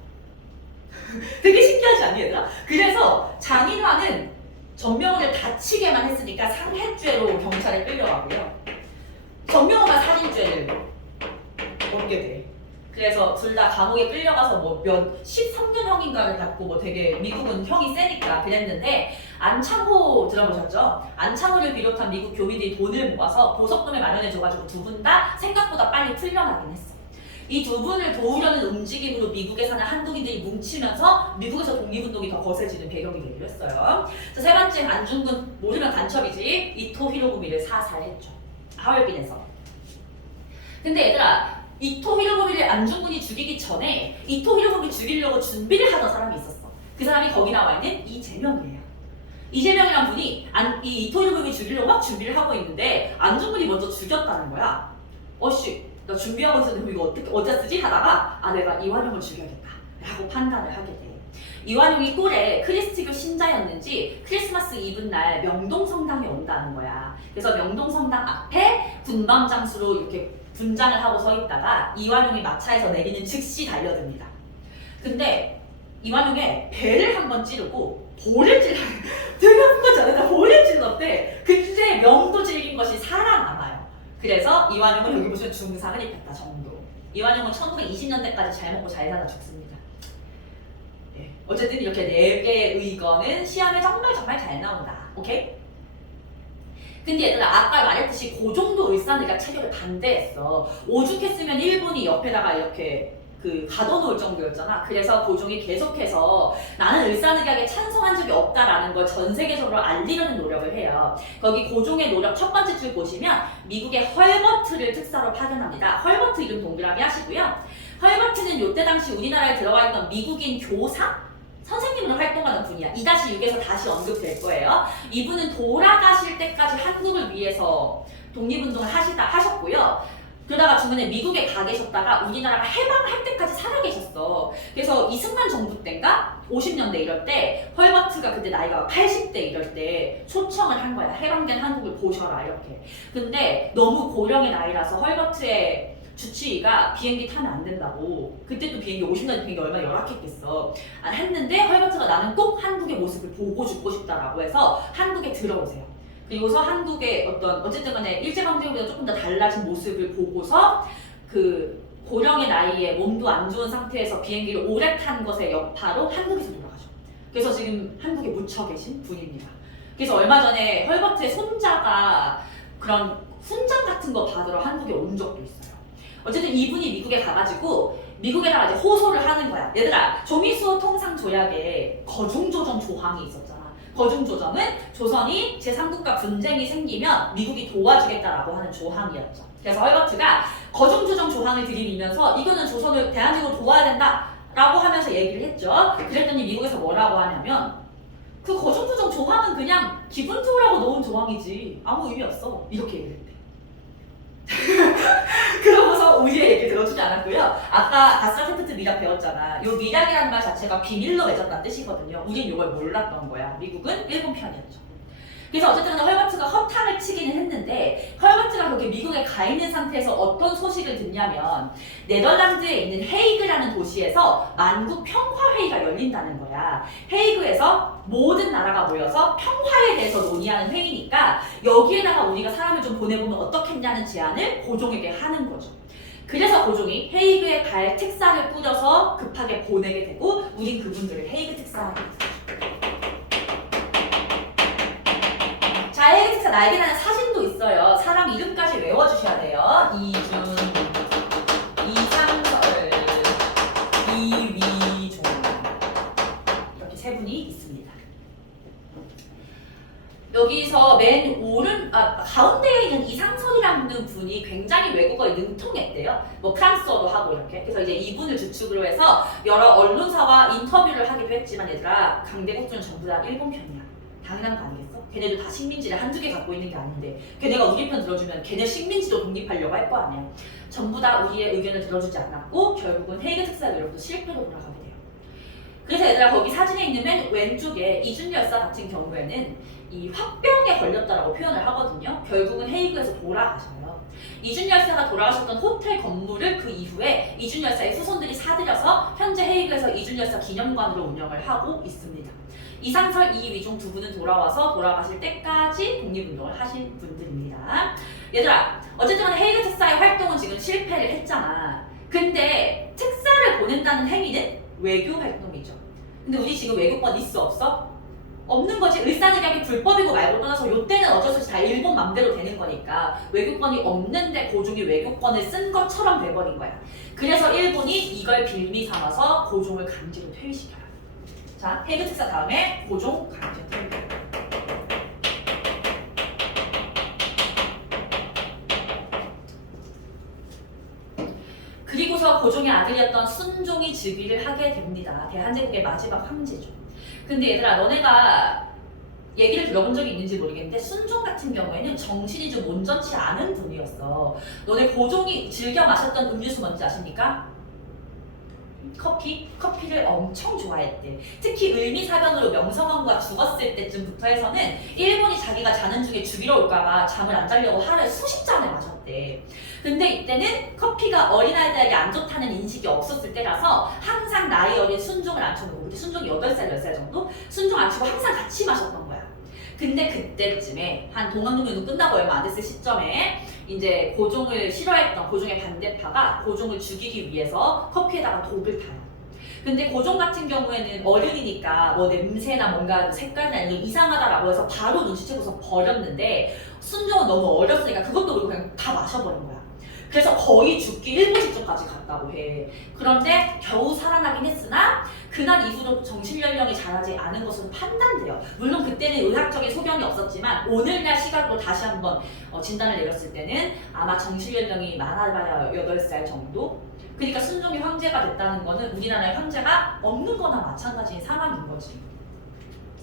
되게 신기하지 않니 얘들아? 그래서 장인환은 정명훈을 다치게만 했으니까 상해죄로 경찰에 끌려가고요. 정명훈만 살인죄를 얻게 돼. 그래서 둘 다 감옥에 끌려가서 13년형인가를 받고 되게 미국은 형이 세니까 그랬는데 안창호 들어보셨죠? 안창호를 비롯한 미국 교민들이 돈을 모아서 보석금을 마련해줘가지고 두 분 다 생각보다 빨리 풀려나긴 했어. 이 두 분을 도우려는 움직임으로 미국에 사는 한국인들이 뭉치면서 미국에서 독립운동이 더 거세지는 배경이 되기로 했어요. 자, 세 번째 안중근, 모르면 간첩이지. 이토 히로부미를 사살했죠. 하얼빈에서. 근데 얘들아, 이토 히로부미를 안중근이 죽이기 전에 이토 히로부미 죽이려고 준비를 하던 사람이 있었어. 그 사람이 거기 나와 있는 이재명이에요. 이재명이란 분이 이 이토 히로부미 죽이려고 막 준비를 하고 있는데 안중근이 먼저 죽였다는 거야. 나 준비하고 있었는데 이거 어디다 쓰지? 하다가 내가 이완용을 죽여야겠다 라고 판단을 하게 돼. 이완용이 꼴에 크리스티교 신자였는지 크리스마스 이브날 명동성당에 온다는 거야. 그래서 명동성당 앞에 군밤장수로 이렇게 분장을 하고 서 있다가 이완용이 마차에서 내리는 즉시 달려듭니다. 근데 이완용의 배를 한번 찌르고 볼을 되게 아픈 거잖아. 볼을 찔렀대. 그때 명도 질긴 것이 살아남아요. 그래서 이완용은 여기 보시면 중상을 입혔다 정도. 이완용은 1920년대까지 잘 먹고 잘 살아 죽습니다. 예. 어쨌든 이렇게 4개의 의거는 시험에 정말 잘 나온다. 오케이? 근데 얘들아 아까 말했듯이 고종도 을사늑약 체결을 반대했어. 오죽했으면 일본이 옆에다가 이렇게 가둬놓을 정도였잖아. 그래서 고종이 계속해서 나는 을사늑약에 찬성한 적이 없다라는 걸 전 세계적으로 알리려는 노력을 해요. 거기 고종의 노력 첫 번째 줄 보시면 미국의 헐버트를 특사로 파견합니다. 헐버트 이름 동그라미 하시고요. 헐버트는 이때 당시 우리나라에 들어와 있던 미국인 교사? 선생님으로 활동하는 분이야. 2-6에서 다시 언급될 거예요. 이분은 돌아가실 때까지 한국을 위해서 독립운동을 하셨고요. 그러다가 중간에 미국에 가 계셨다가 우리나라가 해방할 때까지 살아 계셨어. 그래서 이승만 정부 때인가? 50년대 이럴 때 헐버트가 그때 나이가 80대 이럴 때 초청을 한 거야. 해방된 한국을 보셔라 이렇게. 근데 너무 고령의 나이라서 헐버트의 주치의가 비행기 타면 안 된다고. 그때 또 비행기 50년대 비행기 얼마나 열악했겠어. 했는데 헐버트가 나는 꼭 한국의 모습을 보고 죽고 싶다라고 해서 한국에 들어오세요. 그리고서 한국의 어쨌든 간에 일제강점기보다 조금 더 달라진 모습을 보고서 고령의 나이에 몸도 안 좋은 상태에서 비행기를 오래 탄 것의 여파로 한국에서 돌아가죠. 그래서 지금 한국에 묻혀 계신 분입니다. 그래서 얼마 전에 헐버트의 손자가 그런 훈장 같은 거 받으러 한국에 온 적도 있어요. 어쨌든 이분이 미국에 가가지고 미국에다가 이제 호소를 하는 거야. 얘들아, 조미수호 통상조약에 거중조정 조항이 있었잖아. 거중조정은 조선이 제3국가 분쟁이 생기면 미국이 도와주겠다라고 하는 조항이었죠. 그래서 헐버트가 거중조정 조항을 들이밀면서 이거는 조선을 대한민국으로 도와야 된다라고 하면서 얘기를 했죠. 그랬더니 미국에서 뭐라고 하냐면 그 거중조정 조항은 그냥 기분 좋으라고 놓은 조항이지 아무 의미 없어. 이렇게 얘기를 했대. 그러고서 우리의 얘기 들어주지 않았고요. 아까 가스라테프트 미락 배웠잖아. 요 미락이라는 말 자체가 비밀로 맺었다는 뜻이거든요. 우린 이걸 몰랐던 거야. 미국은 일본 편이었죠. 그래서 어쨌든 헐버트가 허탕을 치기는 했는데 헐버트가 그렇게 미국에 가 있는 상태에서 어떤 소식을 듣냐면 네덜란드에 있는 헤이그라는 도시에서 만국 평화회의가 열린다는 거야. 헤이그에서 모든 나라가 모여서 평화에 대해서 논의하는 회의니까 여기에다가 우리가 사람을 좀 보내보면 어떻겠냐는 제안을 고종에게 하는 거죠. 그래서 고종이 헤이그에 갈 특사를 꾸려서 급하게 보내게 되고 우린 그분들을 헤이그 특사하게 됐어요. 자, 헤이그 특사 나에게는 사진도 있어요. 사람 이름까지 외워주셔야 돼요. 이준, 이상설, 이위종 이렇게 세 분이 있습니다. 여기서 맨 가운데에 있는 이상설이라는 분이 굉장히 외국어에 능통했대요. 뭐 프랑스어도 하고 이렇게. 그래서 이제 이분을 주축으로 해서 여러 언론사와 인터뷰를 하기도 했지만 얘들아, 강대국주는 전부 다 일본 편이야. 당연한 거 아니겠어? 걔네도 다 식민지를 한두 개 갖고 있는 게 아닌데 걔네가 우리 편 들어주면 걔네 식민지도 독립하려고 할 거 아니야. 전부 다 우리의 의견을 들어주지 않았고 결국은 헤이그 특사 노력도 실패로 돌아가게 돼요. 그래서 얘들아 거기 사진에 있는 맨 왼쪽에 이준 열사 같은 경우에는 이 화병에 걸렸다라고 표현을 하거든요. 결국은 헤이그에서 돌아가셔요. 이준 열사가 돌아가셨던 호텔 건물을 그 이후에 이준 열사의 후손들이 사들여서 현재 헤이그에서 이준 열사 기념관으로 운영을 하고 있습니다. 이상설, 이위종 두 분은 돌아가실 때까지 독립운동을 하신 분들입니다. 얘들아, 어쨌든 헤이그 특사의 활동은 지금 실패를 했잖아. 근데 특사를 보낸다는 행위는 외교 활동이죠. 근데 우리 지금 외교권 있어 없어? 없는 거지. 을사늑약이 불법이고 말고 떠나서 요때는 어쩔 수 없이 다 일본 맘대로 되는 거니까 외교권이 없는데 고종이 외교권을 쓴 것처럼 돼버린 거야. 그래서 일본이 이걸 빌미 삼아서 고종을 강제로 퇴위시켜요. 자, 헤이그 특사 다음에 고종 강제 퇴위. 그리고서 고종의 아들이었던 순종이 즉위를 하게 됩니다. 대한제국의 마지막 황제죠. 근데 얘들아, 너네가 얘기를 들어본 적이 있는지 모르겠는데 순종 같은 경우에는 정신이 좀 온전치 않은 분이었어. 너네 고종이 즐겨 마셨던 음료수 뭔지 아십니까? 커피를 엄청 좋아했대. 특히 을미사변으로 명성황후가 죽었을 때쯤부터 해서는 일본이 자기가 자는 중에 죽이러 올까봐 잠을 안 자려고 하루에 수십 잔을 마셨대. 근데 이때는 커피가 어린아이들에게 안 좋다는 인식이 없었을 때라서 항상 나이 어린 순종을 앉혀놓고, 그때 순종이 8살, 10살 정도? 순종 앉히고 항상 같이 마셨던 거야. 근데 그때쯤에 한 동학농민운동 끝나고 얼마 안 됐을 시점에 이제 고종을 싫어했던 고종의 반대파가 고종을 죽이기 위해서 커피에다가 독을 타요. 근데 고종 같은 경우에는 어른이니까 뭐 냄새나 뭔가 색깔이나 이런 게 이상하다라고 해서 바로 눈치채고서 버렸는데 순종은 너무 어렸으니까 그것도 모르고 그냥 다 마셔버린 거야. 그래서 거의 죽기 일부 직전까지 갔다고 해. 그런데 겨우 살아나긴 했으나 그날 이후로 정신 연령이 자라지 않은 것으로 판단돼요. 물론 그때는 의학적인 소견이 없었지만 오늘날 시각으로 다시 한번 진단을 내렸을 때는 아마 정신 연령이 많아봐야 8살 정도? 그러니까 순종이 황제가 됐다는 거는 우리나라에 황제가 없는 거나 마찬가지인 상황인 거지.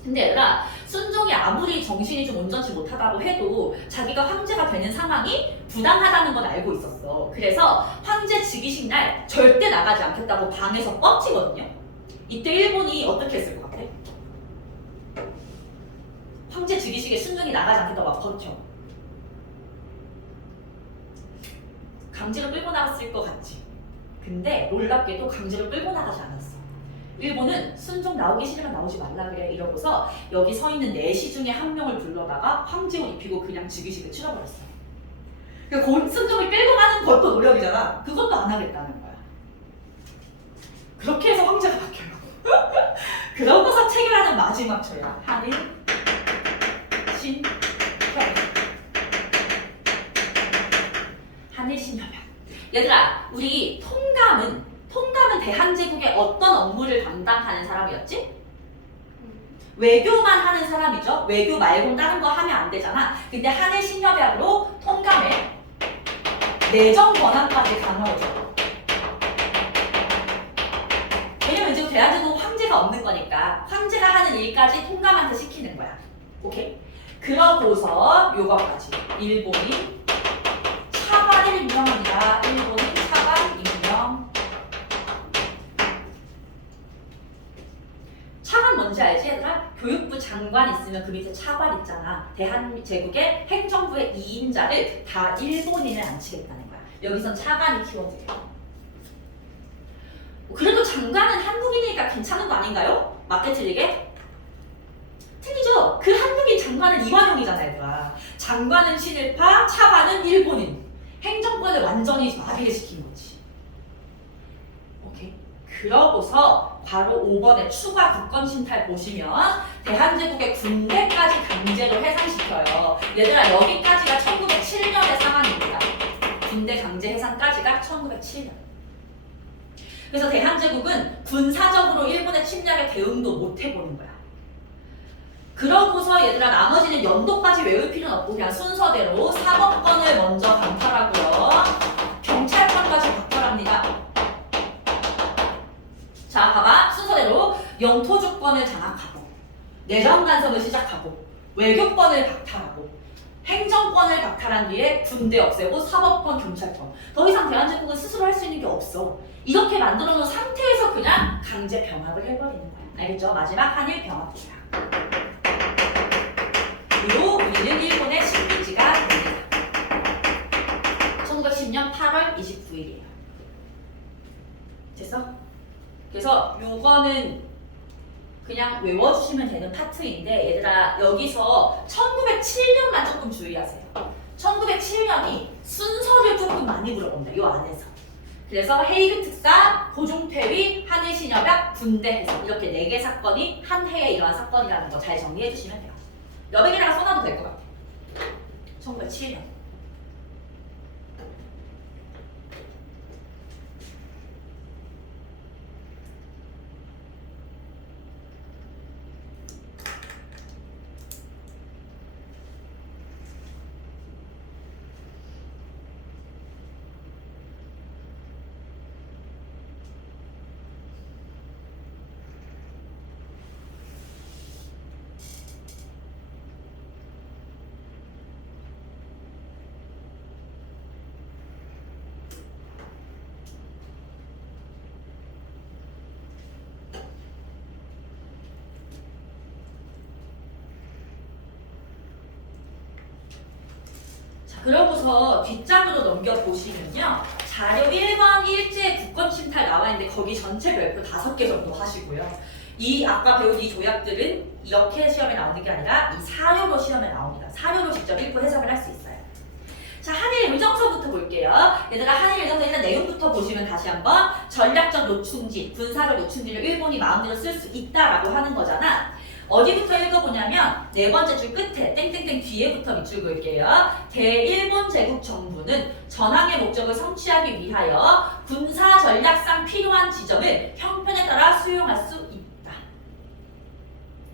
근데 얘들아, 순종이 아무리 정신이 좀 온전치 못하다고 해도 자기가 황제가 되는 상황이 부당하다는 건 알고 있었어. 그래서 황제 즉위식 날 절대 나가지 않겠다고 방에서 뻗치거든요. 이때 일본이 어떻게 했을 것 같아? 황제 즉위식에 순종이 나가지 않겠다고 막 버텨. 강제로 끌고 나갔을 것 같지. 근데 놀랍게도 강제로 끌고 나가지 않았어. 일본은 순종 나오기 싫으면 나오지 말라 그래 이러고서 여기 서 있는 내시 중에 한 명을 불러다가 황제옷 입히고 그냥 즉위식을 치러버렸어. 그러니까 순종을 끌고 가는 것도 노력이잖아. 그것도 안 하겠다는 거야. 그렇게 해서 황제가 바뀌어요. 그러고서 체결하는 마지막 절야 한일 신협약. 한일 신협약. 얘들아, 우리 통감은 대한제국의 어떤 업무를 담당하는 사람이었지? 외교만 하는 사람이죠. 외교 말고 다른 거 하면 안 되잖아. 근데 한일 신협약으로 통감에 내정 권한까지 강화해줘. 왜냐면 이제 대한제국 황제가 없는 거니까 황제가 하는 일까지 통감한테 시키는 거야. 오케이? 그러고서 요거까지. 일본이 차관을 임명합니다. 일본이 차관 임명. 차관 뭔지 알지 얘들아? 교육부 장관 있으면 그 밑에 차관 있잖아. 대한제국의 행정부의 2인자를 다 일본인을 앉히겠다는 거야. 여기선 차관이 키워드예요. 그래도 장관은 한국인이니까 괜찮은 거 아닌가요? 맞게 틀리게? 틀리죠? 그 한국인 장관은 이완용이잖아 얘들아. 장관은 친일파, 차관은 일본인. 행정권을 완전히 마비를 시킨 거지. 오케이. 그러고서 바로 5번에 추가 국권 신탈 보시면 대한제국의 군대까지 강제로 해산시켜요. 얘들아 여기까지가 1907년의 상황입니다. 군대 강제 해산까지가 1907년. 그래서 대한제국은 군사적으로 일본의 침략에 대응도 못 해보는 거야. 그러고서 얘들아 나머지는 연도까지 외울 필요는 없고 그냥 순서대로 사법권을 먼저 강탈하고요. 경찰권까지 박탈합니다. 자 봐봐 순서대로 영토주권을 장악하고 내정 간섭을 시작하고 외교권을 박탈하고 행정권을 박탈한 뒤에 군대 없애고 사법권, 경찰권. 더 이상 대한제국은 스스로 할 수 있는 게 없어. 이렇게 만들어 놓은 상태에서 그냥 강제 병합을 해버리는 거야. 알겠죠? 마지막 한일 병합입니다. 그리고 우리는 일본의 식민지가 됩니다. 1910년 8월 29일이에요. 됐어? 그래서 요거는 그냥 외워주시면 되는 파트인데 얘들아 여기서 1907년만 조금 주의하세요. 1907년이 순서를 조금 많이 물어본다. 요 안에서. 그래서 헤이그 특사, 고종 퇴위, 한일 신협약, 군대 해산 이렇게 4개 사건이 한 해에 일어난 사건이라는 거 잘 정리해 주시면 돼요. 여백에다가 써놔도 될 것 같아. 1907년. 그러고서 뒷장으로 넘겨보시면요. 자료 1번 일제 국권 침탈 나와 있는데 거기 전체 별표 5개 정도 하시고요. 이 아까 배운 이 조약들은 이렇게 시험에 나오는 게 아니라 이 사료로 시험에 나옵니다. 사료로 직접 읽고 해석을 할 수 있어요. 자, 한일 의정서부터 볼게요. 얘들아, 한일 의정서 일단 내용부터 보시면 다시 한번 전략적 노충지, 군사적 노충지를 일본이 마음대로 쓸 수 있다라고 하는 거잖아. 어디부터 읽어보냐면 네 번째 줄 끝에 땡땡땡 뒤에부터 밑줄 그을게요. 대일본 제국 정부는 전황의 목적을 성취하기 위하여 군사 전략상 필요한 지점을 형편에 따라 수용할 수 있다.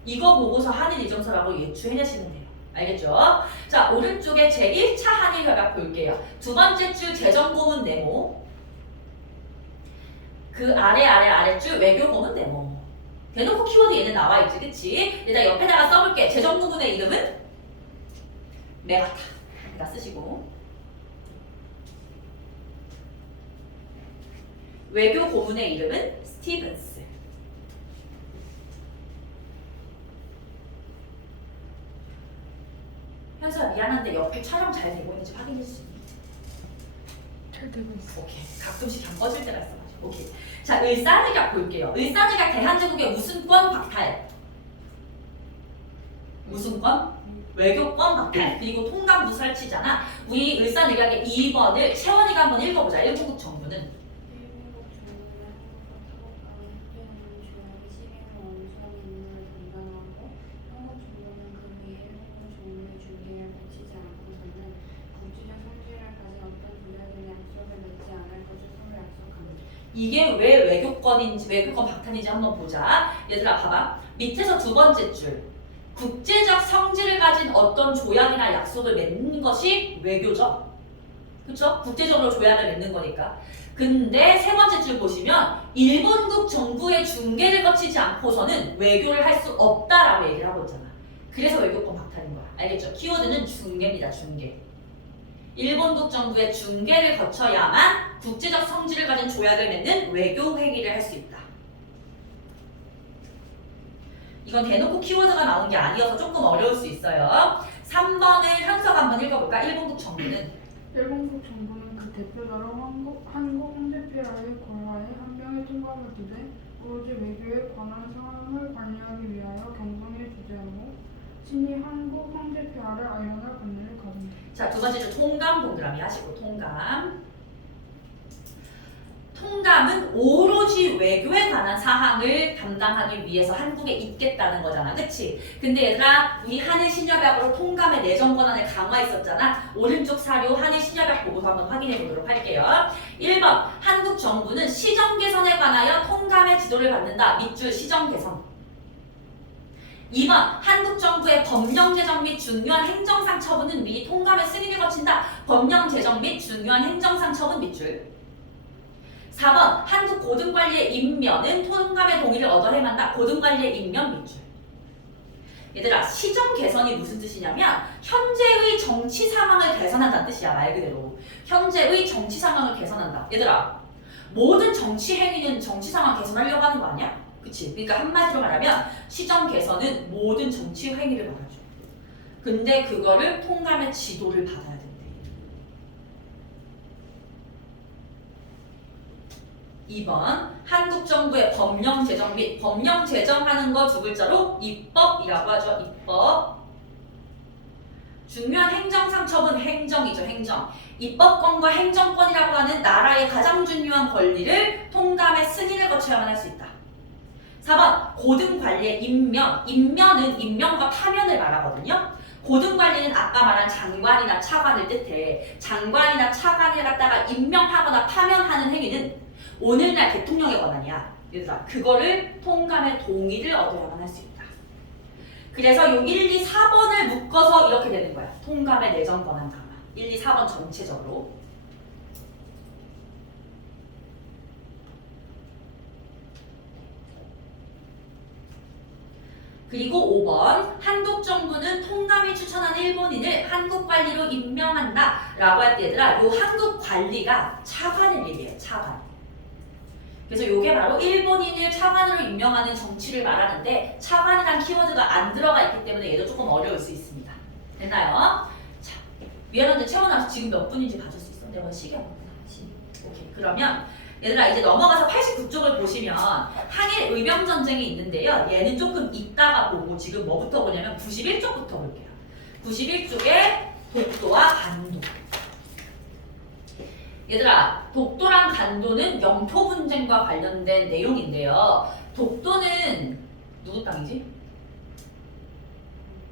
이거 보고서 한일 의정서라고 예추해내시면 돼요. 알겠죠? 자, 오른쪽에 제1차 한일협약 볼게요. 두 번째 줄 재정고문 네모, 그 아래줄 외교고문 네모. 대놓고 키워드 얘는 나와있지, 그치? 일단 옆에다가 써볼게. 재정고문의 이름은 메가타. 여기다 쓰시고, 외교고문의 이름은 스티븐스. 현수야, 미안한데 옆에 촬영 잘 되고 있는지 확인해 줄 수 있니? 잘 되고 있어. 오케이. 가끔씩 감 꺼질 때가 있어가지고. 오케이. 자, 을사늑약 볼게요. 을사늑약 대한제국의 우승권 박탈. 우승권? 외교권 박탈. 그리고 통감부 설치잖아. 우리 을사늑약의 2번을 채원이가 한번 읽어보자. 일본국 정부는. 일본국 정부는 한국과 타국과 함께하는 조약의 실행을 원수한 인물을 담당하고 한국 정부는 그 위에 일본국 종료의 중개를 거치지 않고서는 국지적 성질을 가진 어떤 조약이나 약속을 맺지 않을 것을 서로 약속합니다. 이게 왜 외교권인지, 외교권 박탈인지 한번 보자. 얘들아, 봐봐. 밑에서 두 번째 줄. 국제적 성질을 가진 어떤 조약이나 약속을 맺는 것이 외교죠. 그쵸? 국제적으로 조약을 맺는 거니까. 근데 세 번째 줄 보시면 일본국 정부의 중개를 거치지 않고서는 외교를 할 수 없다라고 얘기를 하고 있잖아. 그래서 외교권 박탈인 거야. 알겠죠? 키워드는 중개입니다. 중개. 일본국 정부의 중개를 거쳐야만 국제적 성질을 가진 조약을 맺는 외교 행위를 할 수 있다. 이건 대놓고 키워드가 나온 게 아니어서 조금 어려울 수 있어요. 3번을 현서가 한번 읽어볼까? 일본국 정부는 일본국 정부는 그 대표자로 한국 황제폐하의 고려하에 한 명의 통감을 두되 오로지 외교에 관한 상황을 관리하기 위하여 경성에 주재하고 친히 한국 황제폐하를 아련할 권리를 가진다. 자, 두 번째 줄 통감 동그라미 하시고 통감. 통감은 오로지 외교에 관한 사항을 담당하기 위해서 한국에 있겠다는 거잖아. 그치? 근데 얘들아, 우리 한일 신협약으로 통감의 내정 권한을 강화했었잖아. 오른쪽 사료 한일 신협약 보고서 한번 확인해 보도록 할게요. 1번, 한국 정부는 시정 개선에 관하여 통감의 지도를 받는다. 밑줄 시정 개선. 2번, 한국 정부의 법령 제정 및 중요한 행정상 처분은 미리 통감의 승인을 거친다. 법령 제정 및 중요한 행정상 처분 밑줄. 4번, 한국 고등관리의 임면은 통감의 동의를 얻어야만 한다. 고등관리의 임면 밑줄. 얘들아, 시정 개선이 무슨 뜻이냐면 현재의 정치 상황을 개선한다는 뜻이야. 말 그대로. 현재의 정치 상황을 개선한다. 얘들아, 모든 정치 행위는 정치 상황 개선하려고 하는 거 아니야? 그치? 그러니까 한마디로 말하면 시정 개선은 모든 정치 행위를 말하죠. 근데 그거를 통감의 지도를 받아야 된대. 2번, 한국 정부의 법령 제정 및 법령 제정하는 거 두 글자로 입법이라고 하죠. 입법. 중요한 행정상 처분 행정이죠. 행정. 입법권과 행정권이라고 하는 나라의 가장 중요한 권리를 통감의 승인을 거쳐야만 할 수 있다. 4번, 고등관리의 임면. 임면은 임면과 파면을 말하거든요. 고등관리는 아까 말한 장관이나 차관을 뜻해. 장관이나 차관을 갖다가 임명하거나 파면하는 행위는 오늘날 대통령의 권한이야. 얘들아, 그거를 통감의 동의를 얻어야만 할 수 있다. 그래서 요 1, 2, 4번을 묶어서 이렇게 되는 거야. 통감의 내정 권한 강화. 1, 2, 4번 전체적으로. 그리고 5번, 한국 정부는 통감이 추천하는 일본인을 한국 관리로 임명한다 라고 할 때 얘들아, 요 한국 관리가 차관을 얘기해요. 차관. 그래서 이게 바로 일본인을 차관으로 임명하는 정치를 말하는데 차관이란 키워드가 안 들어가 있기 때문에 얘도 조금 어려울 수 있습니다. 됐나요? 자, 미안한데 채원아 지금 몇 분인지 봐줄 수 있어? 내가 시계 한번 보자. 오케이. 그러면 얘들아 이제 넘어가서 89쪽을 보시면 항일 의병전쟁이 있는데요. 얘는 조금 이따가 보고 지금 뭐부터 보냐면 91쪽부터 볼게요. 91쪽에 독도와 간도. 얘들아 독도랑 간도는 영토 분쟁과 관련된 내용인데요. 독도는 누구 땅이지?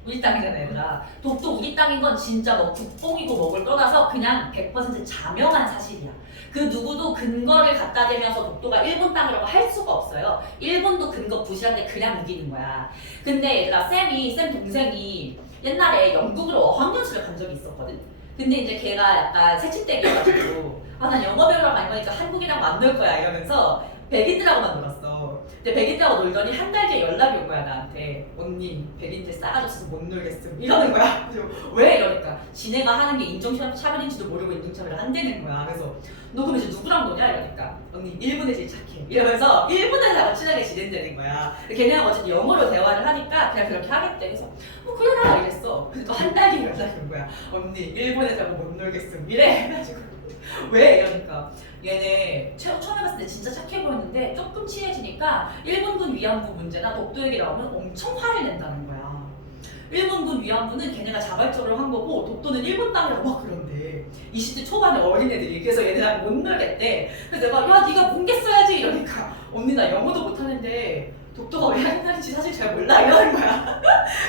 우리 땅이잖아 얘들아. 독도 우리 땅인 건 진짜 뭐 국뽕이고 뭐를 떠나서 그냥 100% 자명한 사실이야. 그 누구도 근거를 갖다 대면서 독도가 일본 땅이라고 할 수가 없어요. 일본도 근거 부실한데 그냥 우기는 거야. 근데 얘들아 쌤 동생이 옛날에 영국으로 어학연수를 간 적이 있었거든. 근데 이제 걔가 약간 새침대기여가지고 아 난 영어 배우러 간 거니까 한국이랑 안 놀 거야 이러면서 백인들하고만 놀았어. 근데 백인들하고 놀더니 한 달 뒤에 연락이 온 거야 나한테. 언니 백인들 싸가지 없어서 못 놀겠음 이러는 거야. 그래서 왜 이러니까 지네가 하는 게 인종차별인지도 모르고 인종차별을 한다는 거야. 그래서 너 그럼 이제 누구랑 노냐 이러니까 언니 일본 애들이 착해 이러면서 일본 애들하고 친하게 지낸다는 거야. 걔네하고 어쨌든 영어로 대화를 하니까 그냥 그렇게 하겠대. 그래서 그래라 이랬어. 근데 또 한 달 뒤에 연락이 온 거야. 언니 일본 애들하고 못 놀겠음 이래. 해가지고 왜 이러니까 얘네 처음에 봤을 때 진짜 착해 보였는데 조금 친해지니까 일본군 위안부 문제나 독도 얘기 나오면 엄청 화를 낸다는 거야. 일본군 위안부는 걔네가 자발적으로 한 거고 독도는 일본 땅이라고 막 그런데 20대 초반의 어린애들이 그래서 얘네랑 못 놀겠대. 그래서 내가 야 네가 뭉갰어야지 이러니까 언니 나 영어도 못하는데 독도가 왜 한나라인지 사실 잘 몰라 이러는 거야.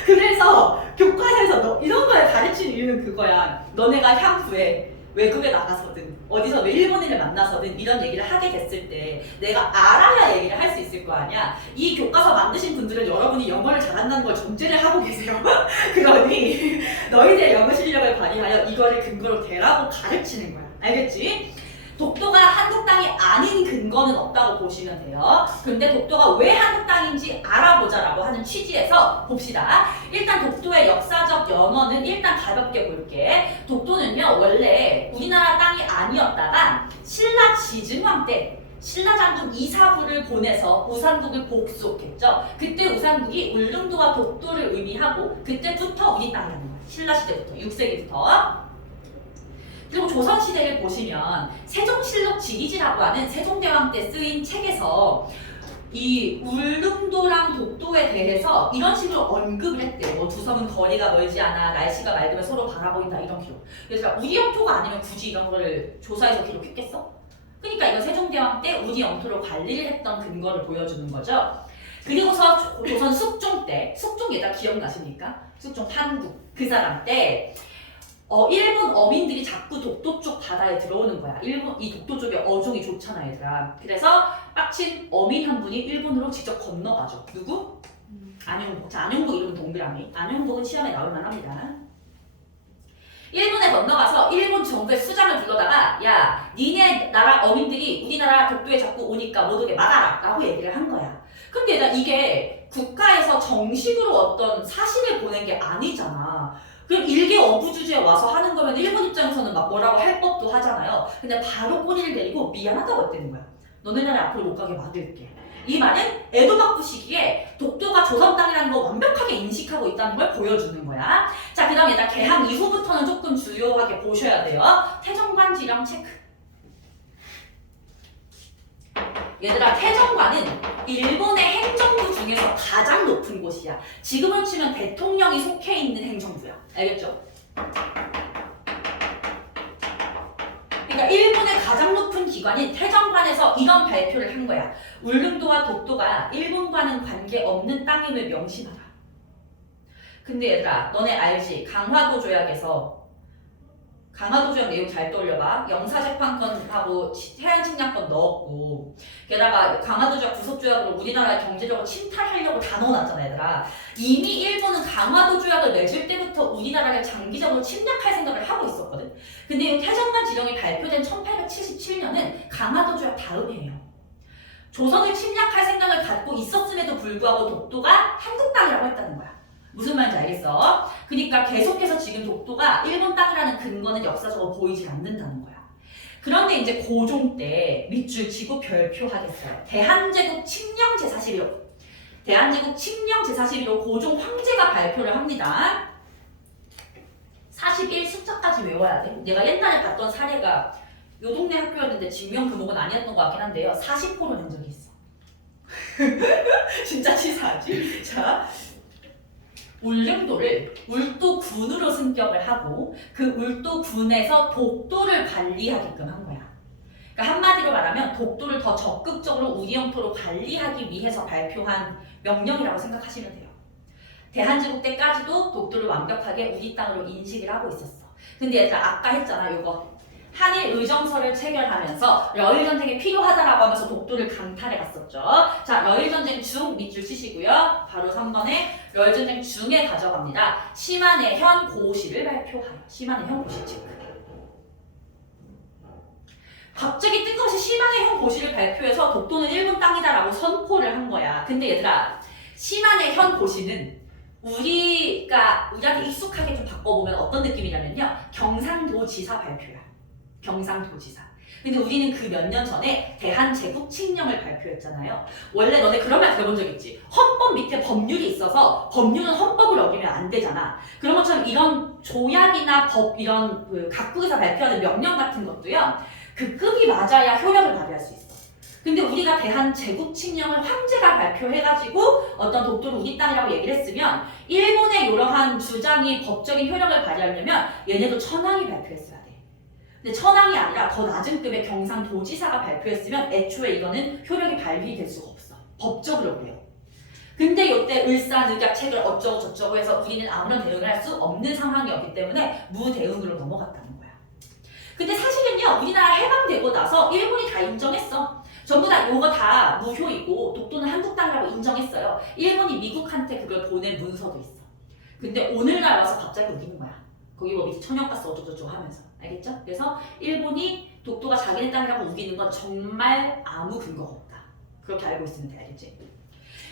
그래서 교과서에서 너 이런 거에 가르치는 이유는 그거야. 너네가 향후에 외국에 나가서든 어디서 왜 일본인을 만나서든 이런 얘기를 하게 됐을 때 내가 알아야 얘기를 할 수 있을 거 아니야. 이 교과서 만드신 분들은 여러분이 영어를 잘한다는 걸 전제를 하고 계세요. 그러니 너희들의 영어 실력을 발휘하여 이거를 근거로 대라고 가르치는 거야. 알겠지? 독도가 한국 땅이 아닌 근거는 없다고 보시면 돼요. 근데 독도가 왜 한국 땅인지 알아보자라고 하는 취지에서 봅시다. 일단 독도의 역사적 연원은 일단 가볍게 볼게. 독도는요 원래 우리나라 땅이 아니었다가 신라 지증왕 때 신라 장군 이사부를 보내서 우산국을 복속했죠. 그때 우산국이 울릉도와 독도를 의미하고 그때부터 우리 땅이라는 거야. 신라 시대부터 6세기부터. 그리고 조선시대를 보시면 세종실록 지리지라고 하는 세종대왕 때 쓰인 책에서 이 울릉도랑 독도에 대해서 이런 식으로 언급을 했대요. 뭐 두 섬은 거리가 멀지 않아, 날씨가 맑으면 서로 바라보인다 이런 기록. 그래서 우리 영토가 아니면 굳이 이런 거를 조사해서 기록했겠어? 그러니까 이건 세종대왕 때 우리 영토로 관리를 했던 근거를 보여주는 거죠. 그리고서 조선 숙종 때, 숙종 얘다 기억나십니까? 숙종 한국 그 사람 때 일본 어민들이 자꾸 독도 쪽 바다에 들어오는 거야. 이 독도 쪽에 어종이 좋잖아 얘들아. 그래서 빡친 어민 한 분이 일본으로 직접 건너가죠. 누구? 안용복. 자, 안용복 이름은 동그라미. 안용복은 시험에 나올 만합니다. 일본에 건너가서 일본 정부의 수장을 불러다가 야 니네 나라 어민들이 우리나라 독도에 자꾸 오니까 못 오게 막아라 라고 얘기를 한 거야. 근데 얘들아 이게 국가에서 정식으로 어떤 사실을 보낸 게 아니잖아. 그럼 일개 어부주주에 와서 하는 거면 일본 입장에서는 막 뭐라고 할 법도 하잖아요. 근데 바로 꼬리를 내리고 미안하다고 했다는 거야. 너네는 앞으로 못 가게 막을게. 이 말은 에도막부 시기에 독도가 조선 땅이라는 거 완벽하게 인식하고 있다는 걸 보여주는 거야. 자, 그 다음에 일단 개항 이후부터는 조금 주요하게 보셔야 돼요. 태정관 지령 체크. 얘들아 태정관은 일본의 행정부 중에서 가장 높은 곳이야. 지금으로 치면 대통령이 속해 있는 행정부야. 알겠죠? 그러니까 일본의 가장 높은 기관인 태정관에서 이런 발표를 한 거야. 울릉도와 독도가 일본과는 관계없는 땅임을 명심하라. 근데 얘들아 너네 알지? 강화도 조약에서 강화도 조약 내용 잘 떠올려봐. 영사재판권하고 해안 침략권 넣었고 게다가 강화도 조약 구속 조약으로 우리나라의 경제적으로 침탈하려고 다 넣어놨잖아 얘들아. 이미 일본은 강화도 조약을 맺을 때부터 우리나라를 장기적으로 침략할 생각을 하고 있었거든. 근데 이 태정관 지령이 발표된 1877년은 강화도 조약 다음 해예요. 조선을 침략할 생각을 갖고 있었음에도 불구하고 독도가 한국 땅이라고 했다는 거야. 무슨 말인지 알겠어? 그러니까 계속해서 지금 독도가 일본 땅이라는 근거는 역사적으로 보이지 않는다는 거야. 그런데 이제 고종 때 밑줄 치고 별표하겠어요. 대한제국 칙령 제41호. 대한제국 칙령 제41호 고종 황제가 발표를 합니다. 41 숫자까지 외워야 돼. 내가 옛날에 봤던 사례가 요 동네 학교였는데 증명 금옥은 아니었던 것 같긴 한데요. 40% 낸 적이 있어. 진짜 치사하지? 자, 울릉도를 울도군으로 승격을 하고 그 울도군에서 독도를 관리하게끔 한 거야. 그러니까 한마디로 말하면 독도를 더 적극적으로 우리 영토로 관리하기 위해서 발표한 명령이라고 생각하시면 돼요. 대한제국 때까지도 독도를 완벽하게 우리 땅으로 인식을 하고 있었어. 근데 얘들아 아까 했잖아 요거. 한일 의정서를 체결하면서 러일전쟁이 필요하다라고 하면서 독도를 강탈해 갔었죠. 자, 러일전쟁 중 밑줄 치시고요. 바로 3번에 러일전쟁 중에 가져갑니다. 심한해현 고시를 발표하여. 심한해현 고시 체크. 갑자기 뜬금없이 심한해현 고시를 발표해서 독도는 일본 땅이다라고 선포를 한 거야. 근데 얘들아, 심한해현 고시는 우리한테 익숙하게 좀 바꿔보면 어떤 느낌이냐면요. 경상도지사 발표야. 경상도지사. 근데 우리는 그 몇 년 전에 대한제국 칙령을 발표했잖아요. 원래 너네 그런 말 들어본 적 있지? 헌법 밑에 법률이 있어서 법률은 헌법을 어기면 안 되잖아. 그런 것처럼 이런 조약이나 법, 이런 그 각국에서 발표하는 명령 같은 것도요. 그 급이 맞아야 효력을 발휘할 수 있어. 근데 우리가 대한제국 칙령을 황제가 발표해가지고 어떤 독도를 우리 땅이라고 얘기를 했으면 일본의 이러한 주장이 법적인 효력을 발휘하려면 얘네도 천황이 발표했어야 돼. 근데 천황이 아니라 더 낮은 급의 경상도지사가 발표했으면 애초에 이거는 효력이 발휘될 수가 없어. 법적으로 그래요. 근데 이때 을사늑약책을 어쩌고 저쩌고 해서 우리는 아무런 대응을 할 수 없는 상황이었기 때문에 무대응으로 넘어갔다는 거야. 근데 사실은요, 우리나라 해방되고 나서 일본이 다 인정했어. 전부 다 이거 다 무효이고 독도는 한국 땅이라고 인정했어요. 일본이 미국한테 그걸 보낸 문서도 있어. 근데 오늘날 와서 갑자기 우기는 거야. 거기 뭐 밑에 천연가스 어쩌고저쩌고 하면서. 알겠죠? 그래서 일본이 독도가 자기네 땅이라고 우기는 건 정말 아무 근거가 없다. 그렇게 알고 있으면 돼. 알겠지?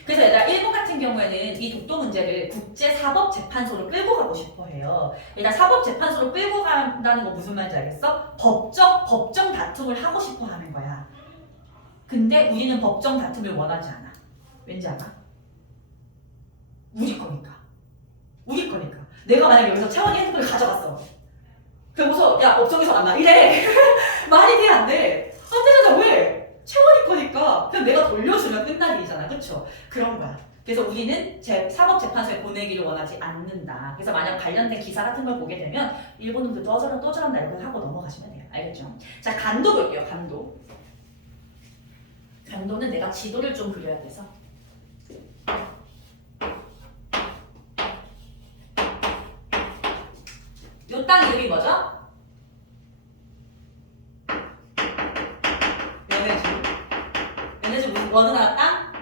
그래서 얘들아, 일본 같은 경우에는 이 독도 문제를 국제사법재판소로 끌고 가고 싶어 해요. 일단 사법재판소로 끌고 간다는 거 무슨 말인지 알겠어? 법정 다툼을 하고 싶어 하는 거야. 근데 우리는 법정 다툼을 원하지 않아. 왠지 알아? 우리 거니까. 우리 거니까. 내가 만약에 여기서 차원이 핸드폰을 가져갔어. 그러고서 야 법정에서 만나 이래. 말이 돼 안 돼? 안 되잖아. 왜? 채원이 거니까 그냥 내가 돌려주면 끝날 일이잖아. 그쵸? 그런 거야. 그래서 우리는 사법재판소에 보내기를 원하지 않는다. 그래서 만약 관련된 기사 같은 걸 보게 되면 일본은 그 떠저런다 이렇게 하고 넘어가시면 돼요. 알겠죠? 자, 간도 볼게요. 간도. 간도는 내가 지도를 좀 그려야 돼서. 요 땅 이름이 뭐죠? 연해주 무슨 어느 나라 땅?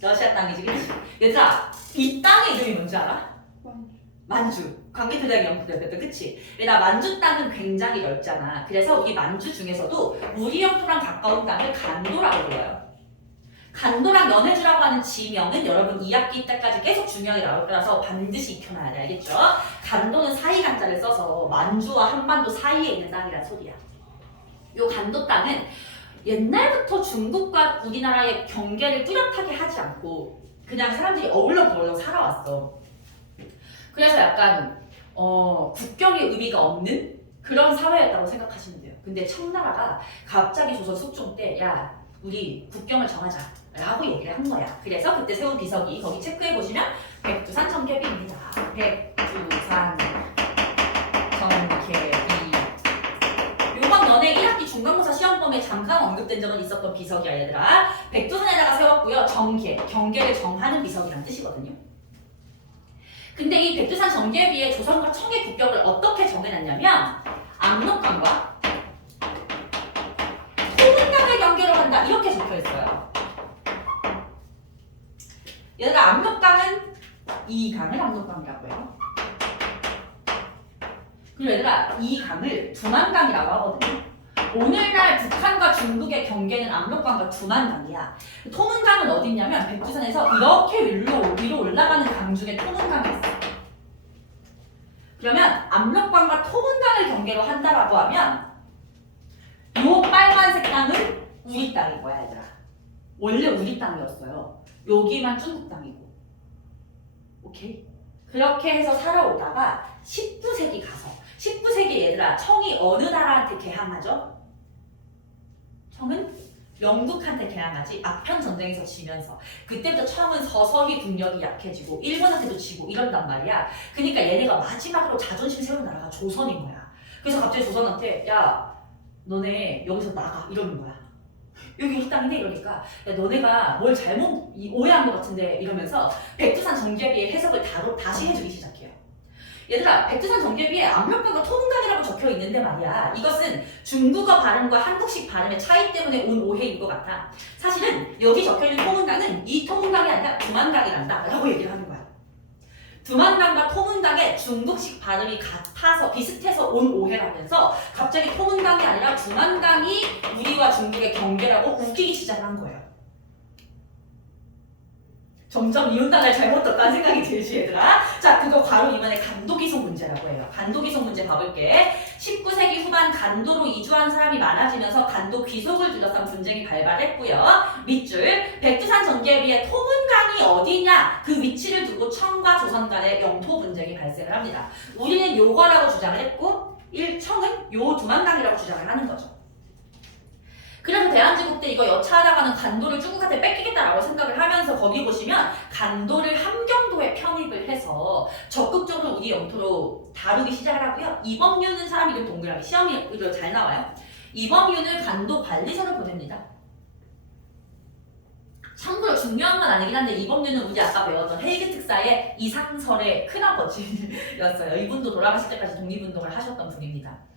러시아 땅이지, 그치? 얘들아, 이 땅의 이름이 뭔지 알아? 만주. 광개토대학 연구대학교, 그치? 얘들아, 만주 땅은 굉장히 넓잖아. 그래서 이 만주 중에서도 우리 영토랑 가까운 땅을 간도라고 불러요. 간도랑 연해주라고 하는 지명은 여러분 2학기 때까지 계속 중요하게 나올 거라서 반드시 익혀놔야 돼. 알겠죠? 간도는 사이간자를 써서 만주와 한반도 사이에 있는 땅이란 소리야. 요 간도 땅은 옛날부터 중국과 우리나라의 경계를 뚜렷하게 하지 않고 그냥 사람들이 어울렁 살아왔어. 그래서 약간 국경의 의미가 없는 그런 사회였다고 생각하시면 돼요. 근데 청나라가 갑자기 조선 숙종 때 야, 우리 국경을 정하자 라고 얘기를 한 거야. 그래서 그때 세운 비석이 거기 체크해보시면 백두산 정계비입니다. 백두산 정계비. 요번 너네 1학기 중간고사 시험범위에 잠깐 언급된 적은 있었던 비석이야 얘들아. 백두산에다가 세웠고요. 경계를 정하는 비석이란 뜻이거든요. 근데 이 백두산 정계비에 조선과 청의 국경을 어떻게 정해놨냐면 압록강과 토문강을 경계로 한다 이렇게 적혀있어요. 얘들아, 압록강은 이 강을 압록강이라고 해요. 그리고 얘들아, 이 강을 두만강이라고 하거든요. 오늘날 북한과 중국의 경계는 압록강과 두만강이야. 토문강은 어디 있냐면 백두산에서 이렇게 위로 올라가는 강 중에 토문강이 있어. 그러면 압록강과 토문강을 경계로 한다라고 하면 이 빨간색 땅은 우리 땅인 거야 얘들아. 원래 우리 땅이었어요. 여기만 중국 땅이고. 오케이? 그렇게 해서 살아오다가 19세기 가서 19세기 얘들아, 청이 어느 나라한테 개항하죠? 청은 영국한테 개항하지 아편 전쟁에서 지면서 그때부터 청은 서서히 국력이 약해지고 일본한테도 지고 이런단 말이야. 그러니까 얘네가 마지막으로 자존심 세운 나라가 조선인 거야. 그래서 갑자기 조선한테 야 너네 여기서 나가 이러는 거야. 여기 우리 땅인데 이러니까 야 너네가 뭘 잘못 오해한 것 같은데 이러면서 백두산 정계비의 해석을 다시 해주기 시작해요. 얘들아 백두산 정계비에 압력강과 토문강이라고 적혀 있는데 말이야 이것은 중국어 발음과 한국식 발음의 차이 때문에 온 오해인 것 같아. 사실은 여기 적혀있는 토문강은 이 토문강이 아니라 두만강이란다 라고 얘기를 하는 거야. 두만강과 토문강의 중국식 발음이 같아서 비슷해서 온 오해라면서 갑자기 토문강이 아니라 두만강이 우리와 중국의 경계라고 웃기기 시작한 거예요. 점점 이웃나라를 잘못 뒀다는 생각이 들지 얘들아. 자 그거 바로 이번에 간도기속 문제라고 해요. 간도기속 문제 봐볼게. 19세기 후반 간도로 이주한 사람이 많아지면서 간도 귀속을 둘러싼 분쟁이 발발했고요. 밑줄 백두산 전개비의 토문강이 어디냐 그 위치를 두고 청과 조선 간의 영토 분쟁이 발생을 합니다. 우리는 요거라고 주장을 했고 청은 요 두만강이라고 주장을 하는 거죠. 그래서 대한제국 때 이거 여차하다가는 간도를 중국한테 뺏기겠다라고 생각을 하면서 거기 보시면 간도를 함경도에 편입을 해서 적극적으로 우리 영토로 다루기 시작을 하고요. 이범윤은 사람 이름 동그라미 시험이 잘 나와요. 이범윤을 간도 관리소를 보냅니다. 참고로 중요한 건 아니긴 한데 이범윤은 우리 아까 배웠던 헬기 특사의 이상설의 큰아버지였어요. 이분도 돌아가실 때까지 독립운동을 하셨던 분입니다.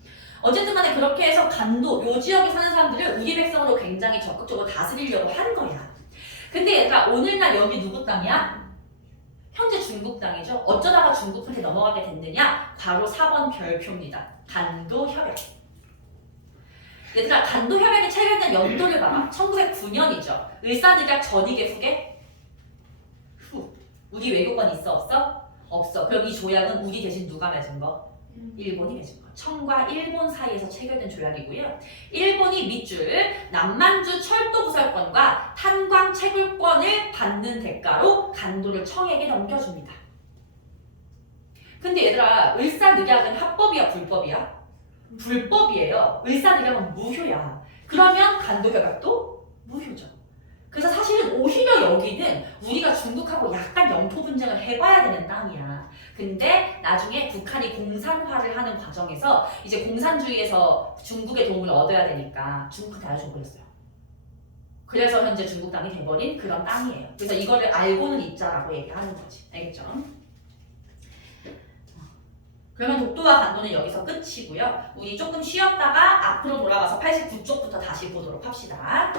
어쨌든 간에 그렇게 해서 간도, 요 지역에 사는 사람들을 우리 백성으로 굉장히 적극적으로 다스리려고 한 거야. 근데 얘들아 오늘날 여기 누구 땅이야? 현재 중국 땅이죠. 어쩌다가 중국한테 넘어가게 됐느냐? 바로 4번 별표입니다. 간도협약. 얘들아 간도협약이 체결된 연도를 봐봐. 1909년이죠. 을사늑약 전이게 후게? 후. 우리 외교권 있어 없어? 없어. 그럼 이 조약은 우리 대신 누가 맺은 거? 일본이 맺은 거. 청과 일본 사이에서 체결된 조약이고요. 일본이 밑줄 남만주 철도 부설권과 탄광 채굴권을 받는 대가로 간도를 청에게 넘겨줍니다. 근데 얘들아 을사늑약은 합법이야 불법이야? 불법이에요. 을사늑약은 무효야. 그러면 간도협약도 무효죠. 그래서 사실은 오히려 여기는 우리가 중국하고 약간 영토 분쟁을 해봐야 되는 땅이야. 근데 나중에 북한이 공산화를 하는 과정에서 이제 공산주의에서 중국의 도움을 얻어야 되니까 중국한테 알려줘버렸어요. 그래서 현재 중국 땅이 돼버린 그런 땅이에요. 그래서 이거를 알고는 있자라고 얘기하는 거지. 알겠죠? 그러면 독도와 간도는 여기서 끝이고요. 우리 조금 쉬었다가 앞으로 돌아가서 89쪽부터 다시 보도록 합시다.